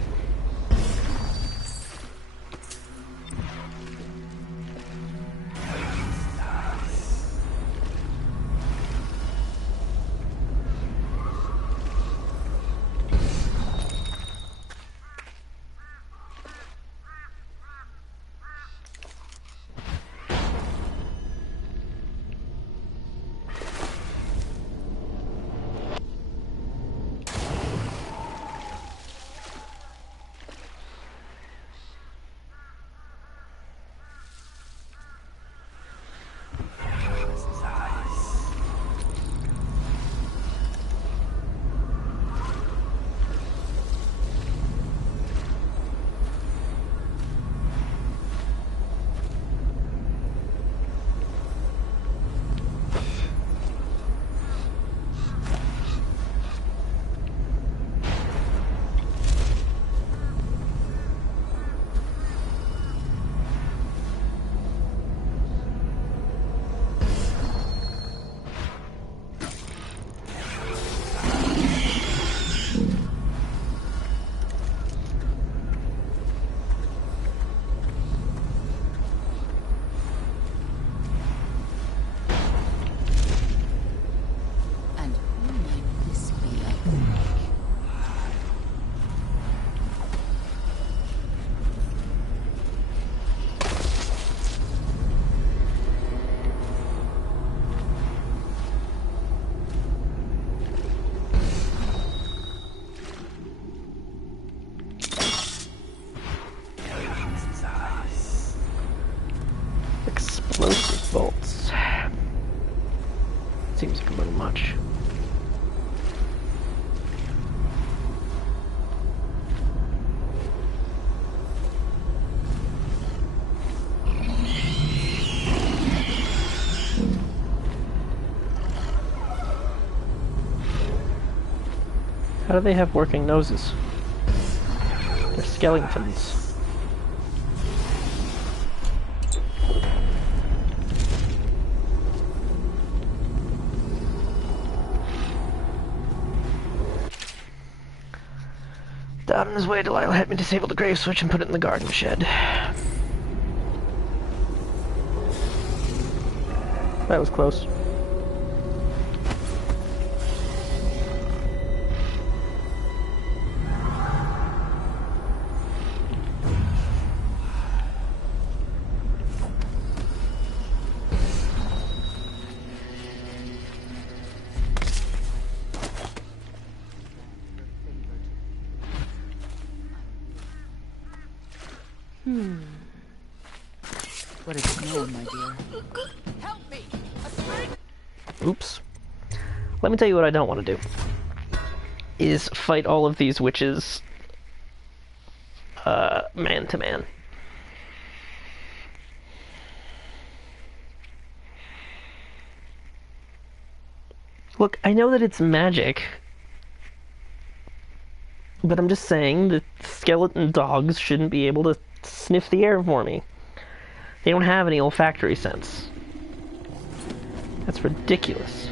Explosive bolts. Seems like a little much. How do they have working noses? They're skeletons. Down on his way, Delilah had me disable the grave switch and put it in the garden shed. That was close. What is it now, my dear? Help me! Oops. Let me tell you what I don't want to do. Is fight all of these witches man to man. Look, I know that it's magic, but I'm just saying that skeleton dogs shouldn't be able to sniff the air for me. They don't have any olfactory sense. That's ridiculous.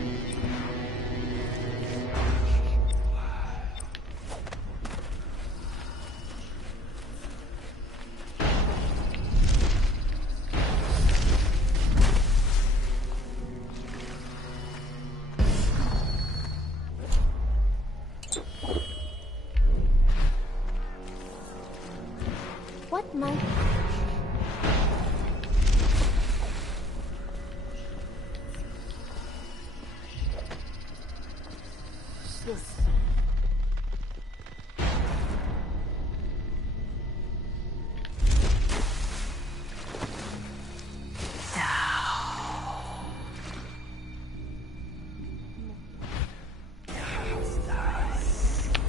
What might... this...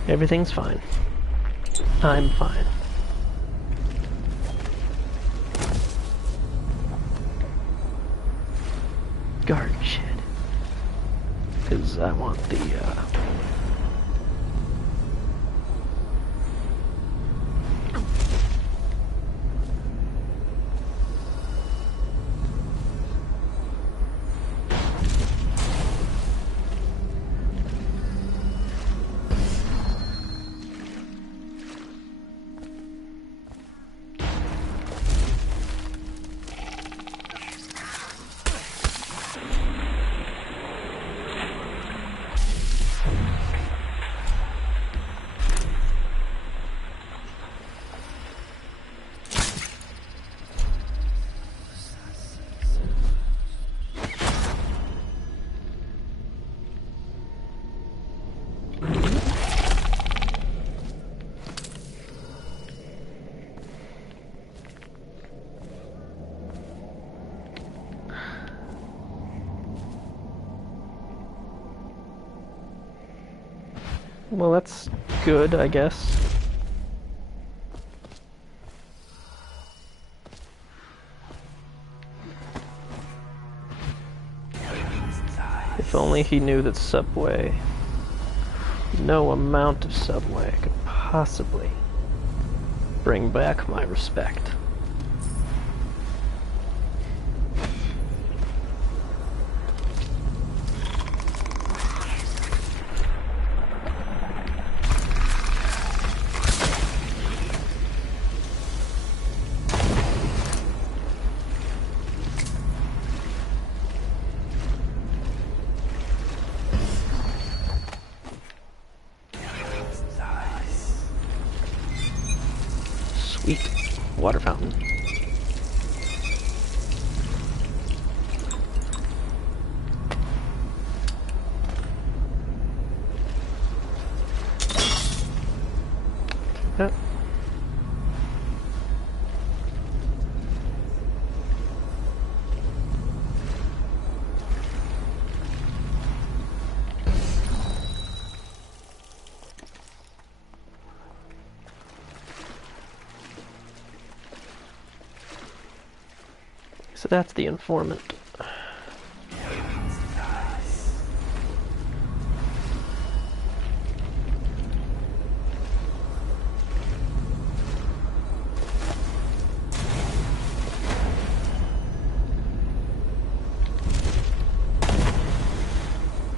Everything's fine. I'm fine. Garden shed. Because I want the, well, that's good, I guess. If only he knew that Subway, no amount of Subway could possibly bring back my respect. Sweet water fountain. Yeah. So that's the informant.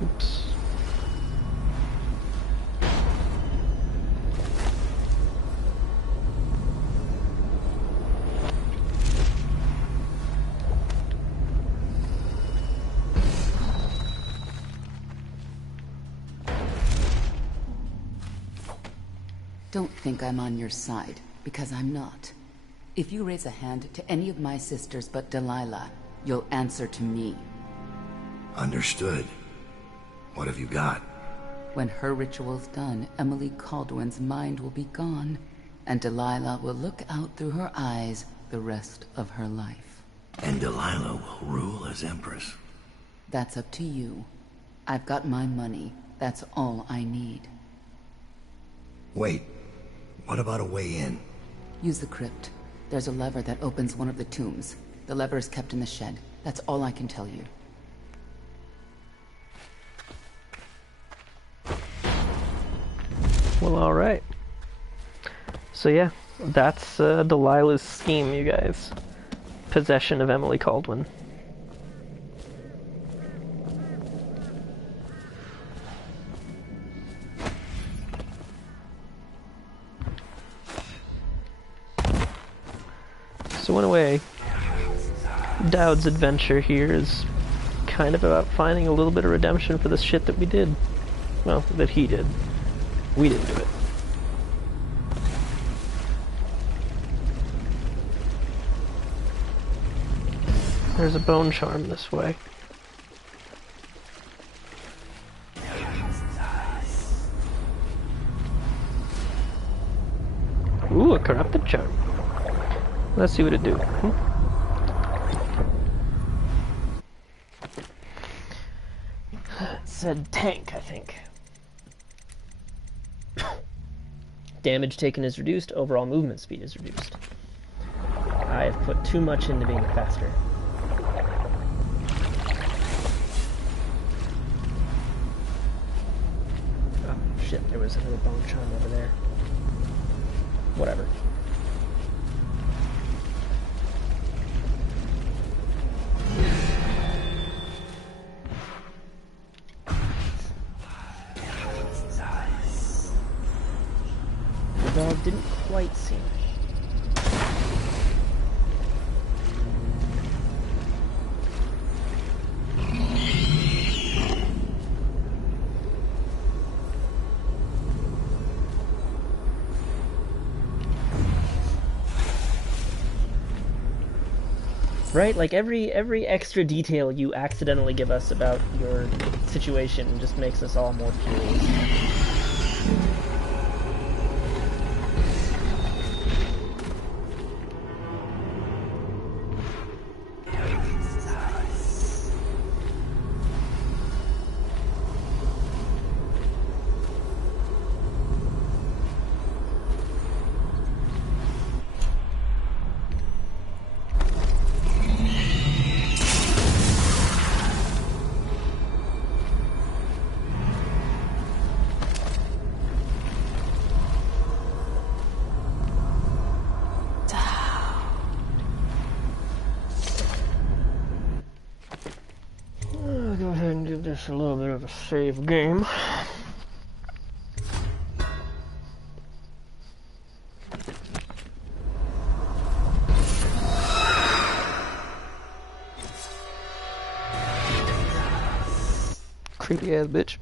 Oops. Don't think I'm on your side, because I'm not. If you raise a hand to any of my sisters but Delilah, you'll answer to me. Understood. What have you got? When her ritual's done, Emily Caldwin's mind will be gone, and Delilah will look out through her eyes the rest of her life. And Delilah will rule as Empress. That's up to you. I've got my money. That's all I need. Wait. What about a way in? Use the crypt. There's a lever that opens one of the tombs. The lever is kept in the shed. That's all I can tell you. Well, alright. So yeah, that's Delilah's scheme, you guys. Possession of Emily Caldwin. So in a way, Dowd's adventure here is kind of about finding a little bit of redemption for the shit that we did. Well, that he did. We didn't do it. There's a bone charm this way. Ooh, a corrupted charm. Let's see what it do. It said tank, I think. Damage taken is reduced, overall movement speed is reduced. I have put too much into being faster. Oh shit, there was another bone charm over there. Whatever. The dog didn't quite see me. Right? Like every extra detail you accidentally give us about your situation just makes us all more furious. Go ahead and give this a little bit of a save game. Creepy ass bitch.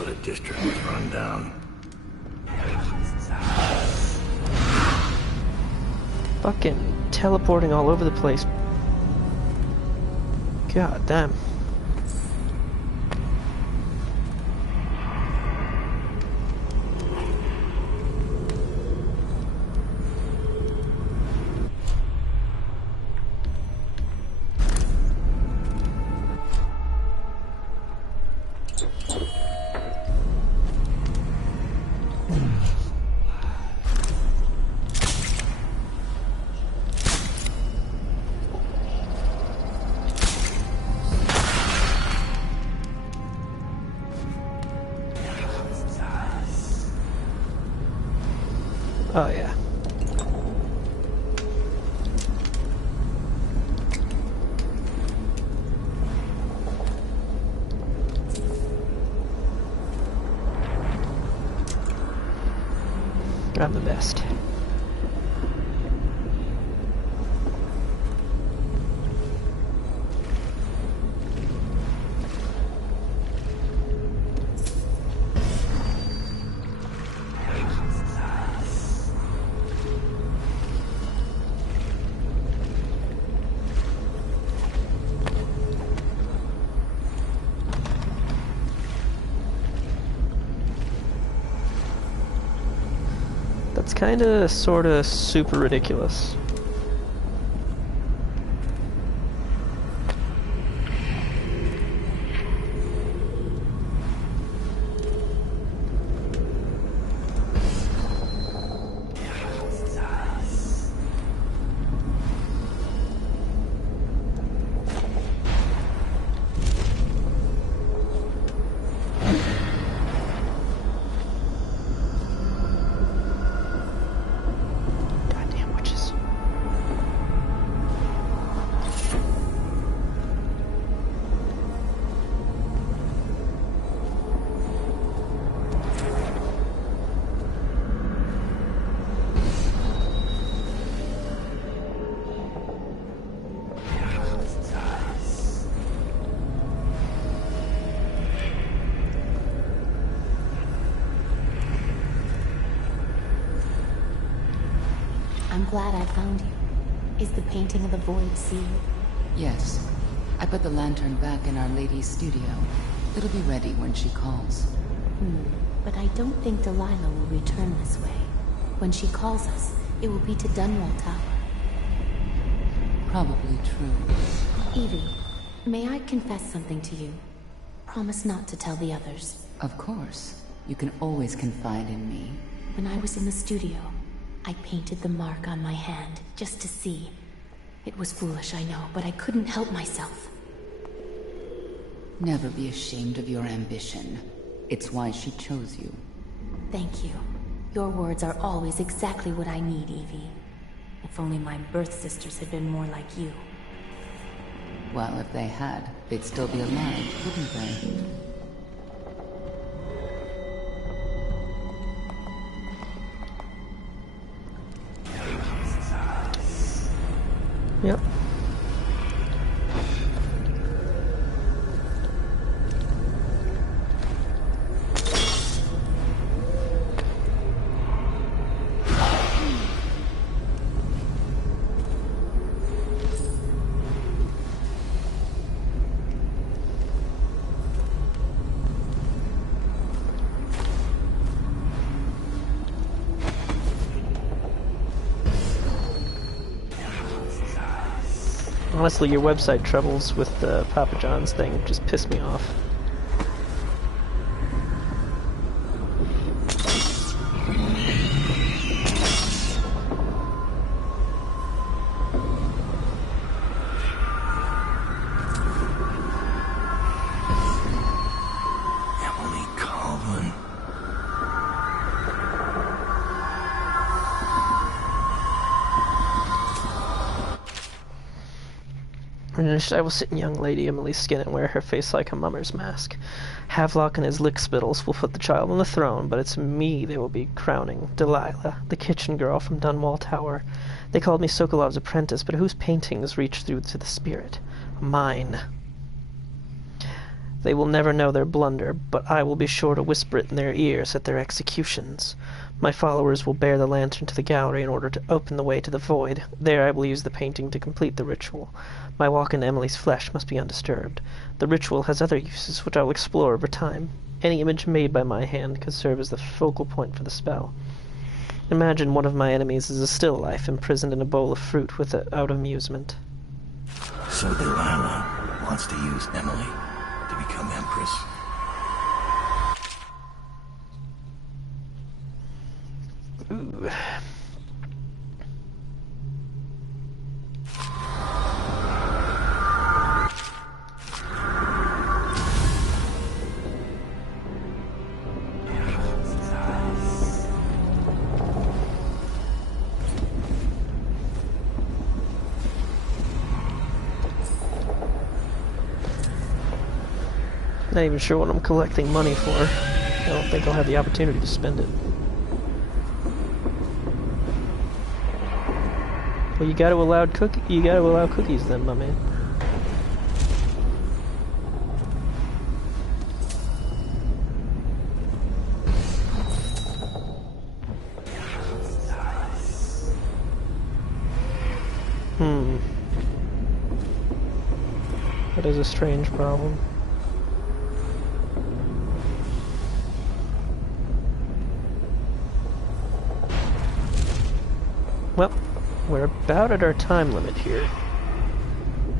before the district was run down. Fucking teleporting all over the place. God damn. Oh yeah. I'm the best. That's kinda, sorta, super ridiculous. I'm glad I found you. Is the painting of the void sealed? Yes. I put the lantern back in Our Lady's studio. It'll be ready when she calls. But I don't think Delilah will return this way. When she calls us, it will be to Dunwall Tower. Probably true. Evie, may I confess something to you? Promise not to tell the others. Of course. You can always confide in me. When I was in the studio, I painted the mark on my hand, just to see. It was foolish, I know, but I couldn't help myself. Never be ashamed of your ambition. It's why she chose you. Thank you. Your words are always exactly what I need, Evie. If only my birth sisters had been more like you. Well, if they had, they'd still be alive, wouldn't they? Yep. Honestly, your website troubles with the Papa John's thing just piss me off. Finished, I will sit in young Lady Emily's skin and wear her face like a mummer's mask. Havelock and his lick-spittles will put the child on the throne, but it's me they will be crowning. Delilah, the kitchen girl from Dunwall Tower. They called me Sokolov's apprentice, but whose paintings reach through to the spirit? Mine. They will never know their blunder, but I will be sure to whisper it in their ears at their executions. My followers will bear the lantern to the gallery in order to open the way to the void. There I will use the painting to complete the ritual. My walk in Emily's flesh must be undisturbed. The ritual has other uses which I will explore over time. Any image made by my hand could serve as the focal point for the spell. Imagine one of my enemies is a still life imprisoned in a bowl of fruit without amusement. So Delilah wants to use Emily to become Empress. Ooh. Not even sure what I'm collecting money for. I don't think I'll have the opportunity to spend it. Well, you gotta allow cookies then, my man. That is a strange problem. Well, we're about at our time limit here.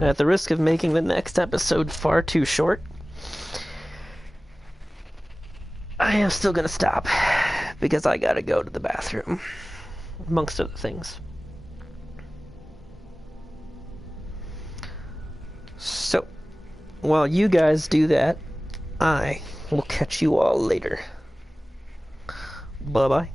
At the risk of making the next episode far too short, I am still gonna stop, because I gotta go to the bathroom, amongst other things. So, while you guys do that, I will catch you all later. Bye-bye.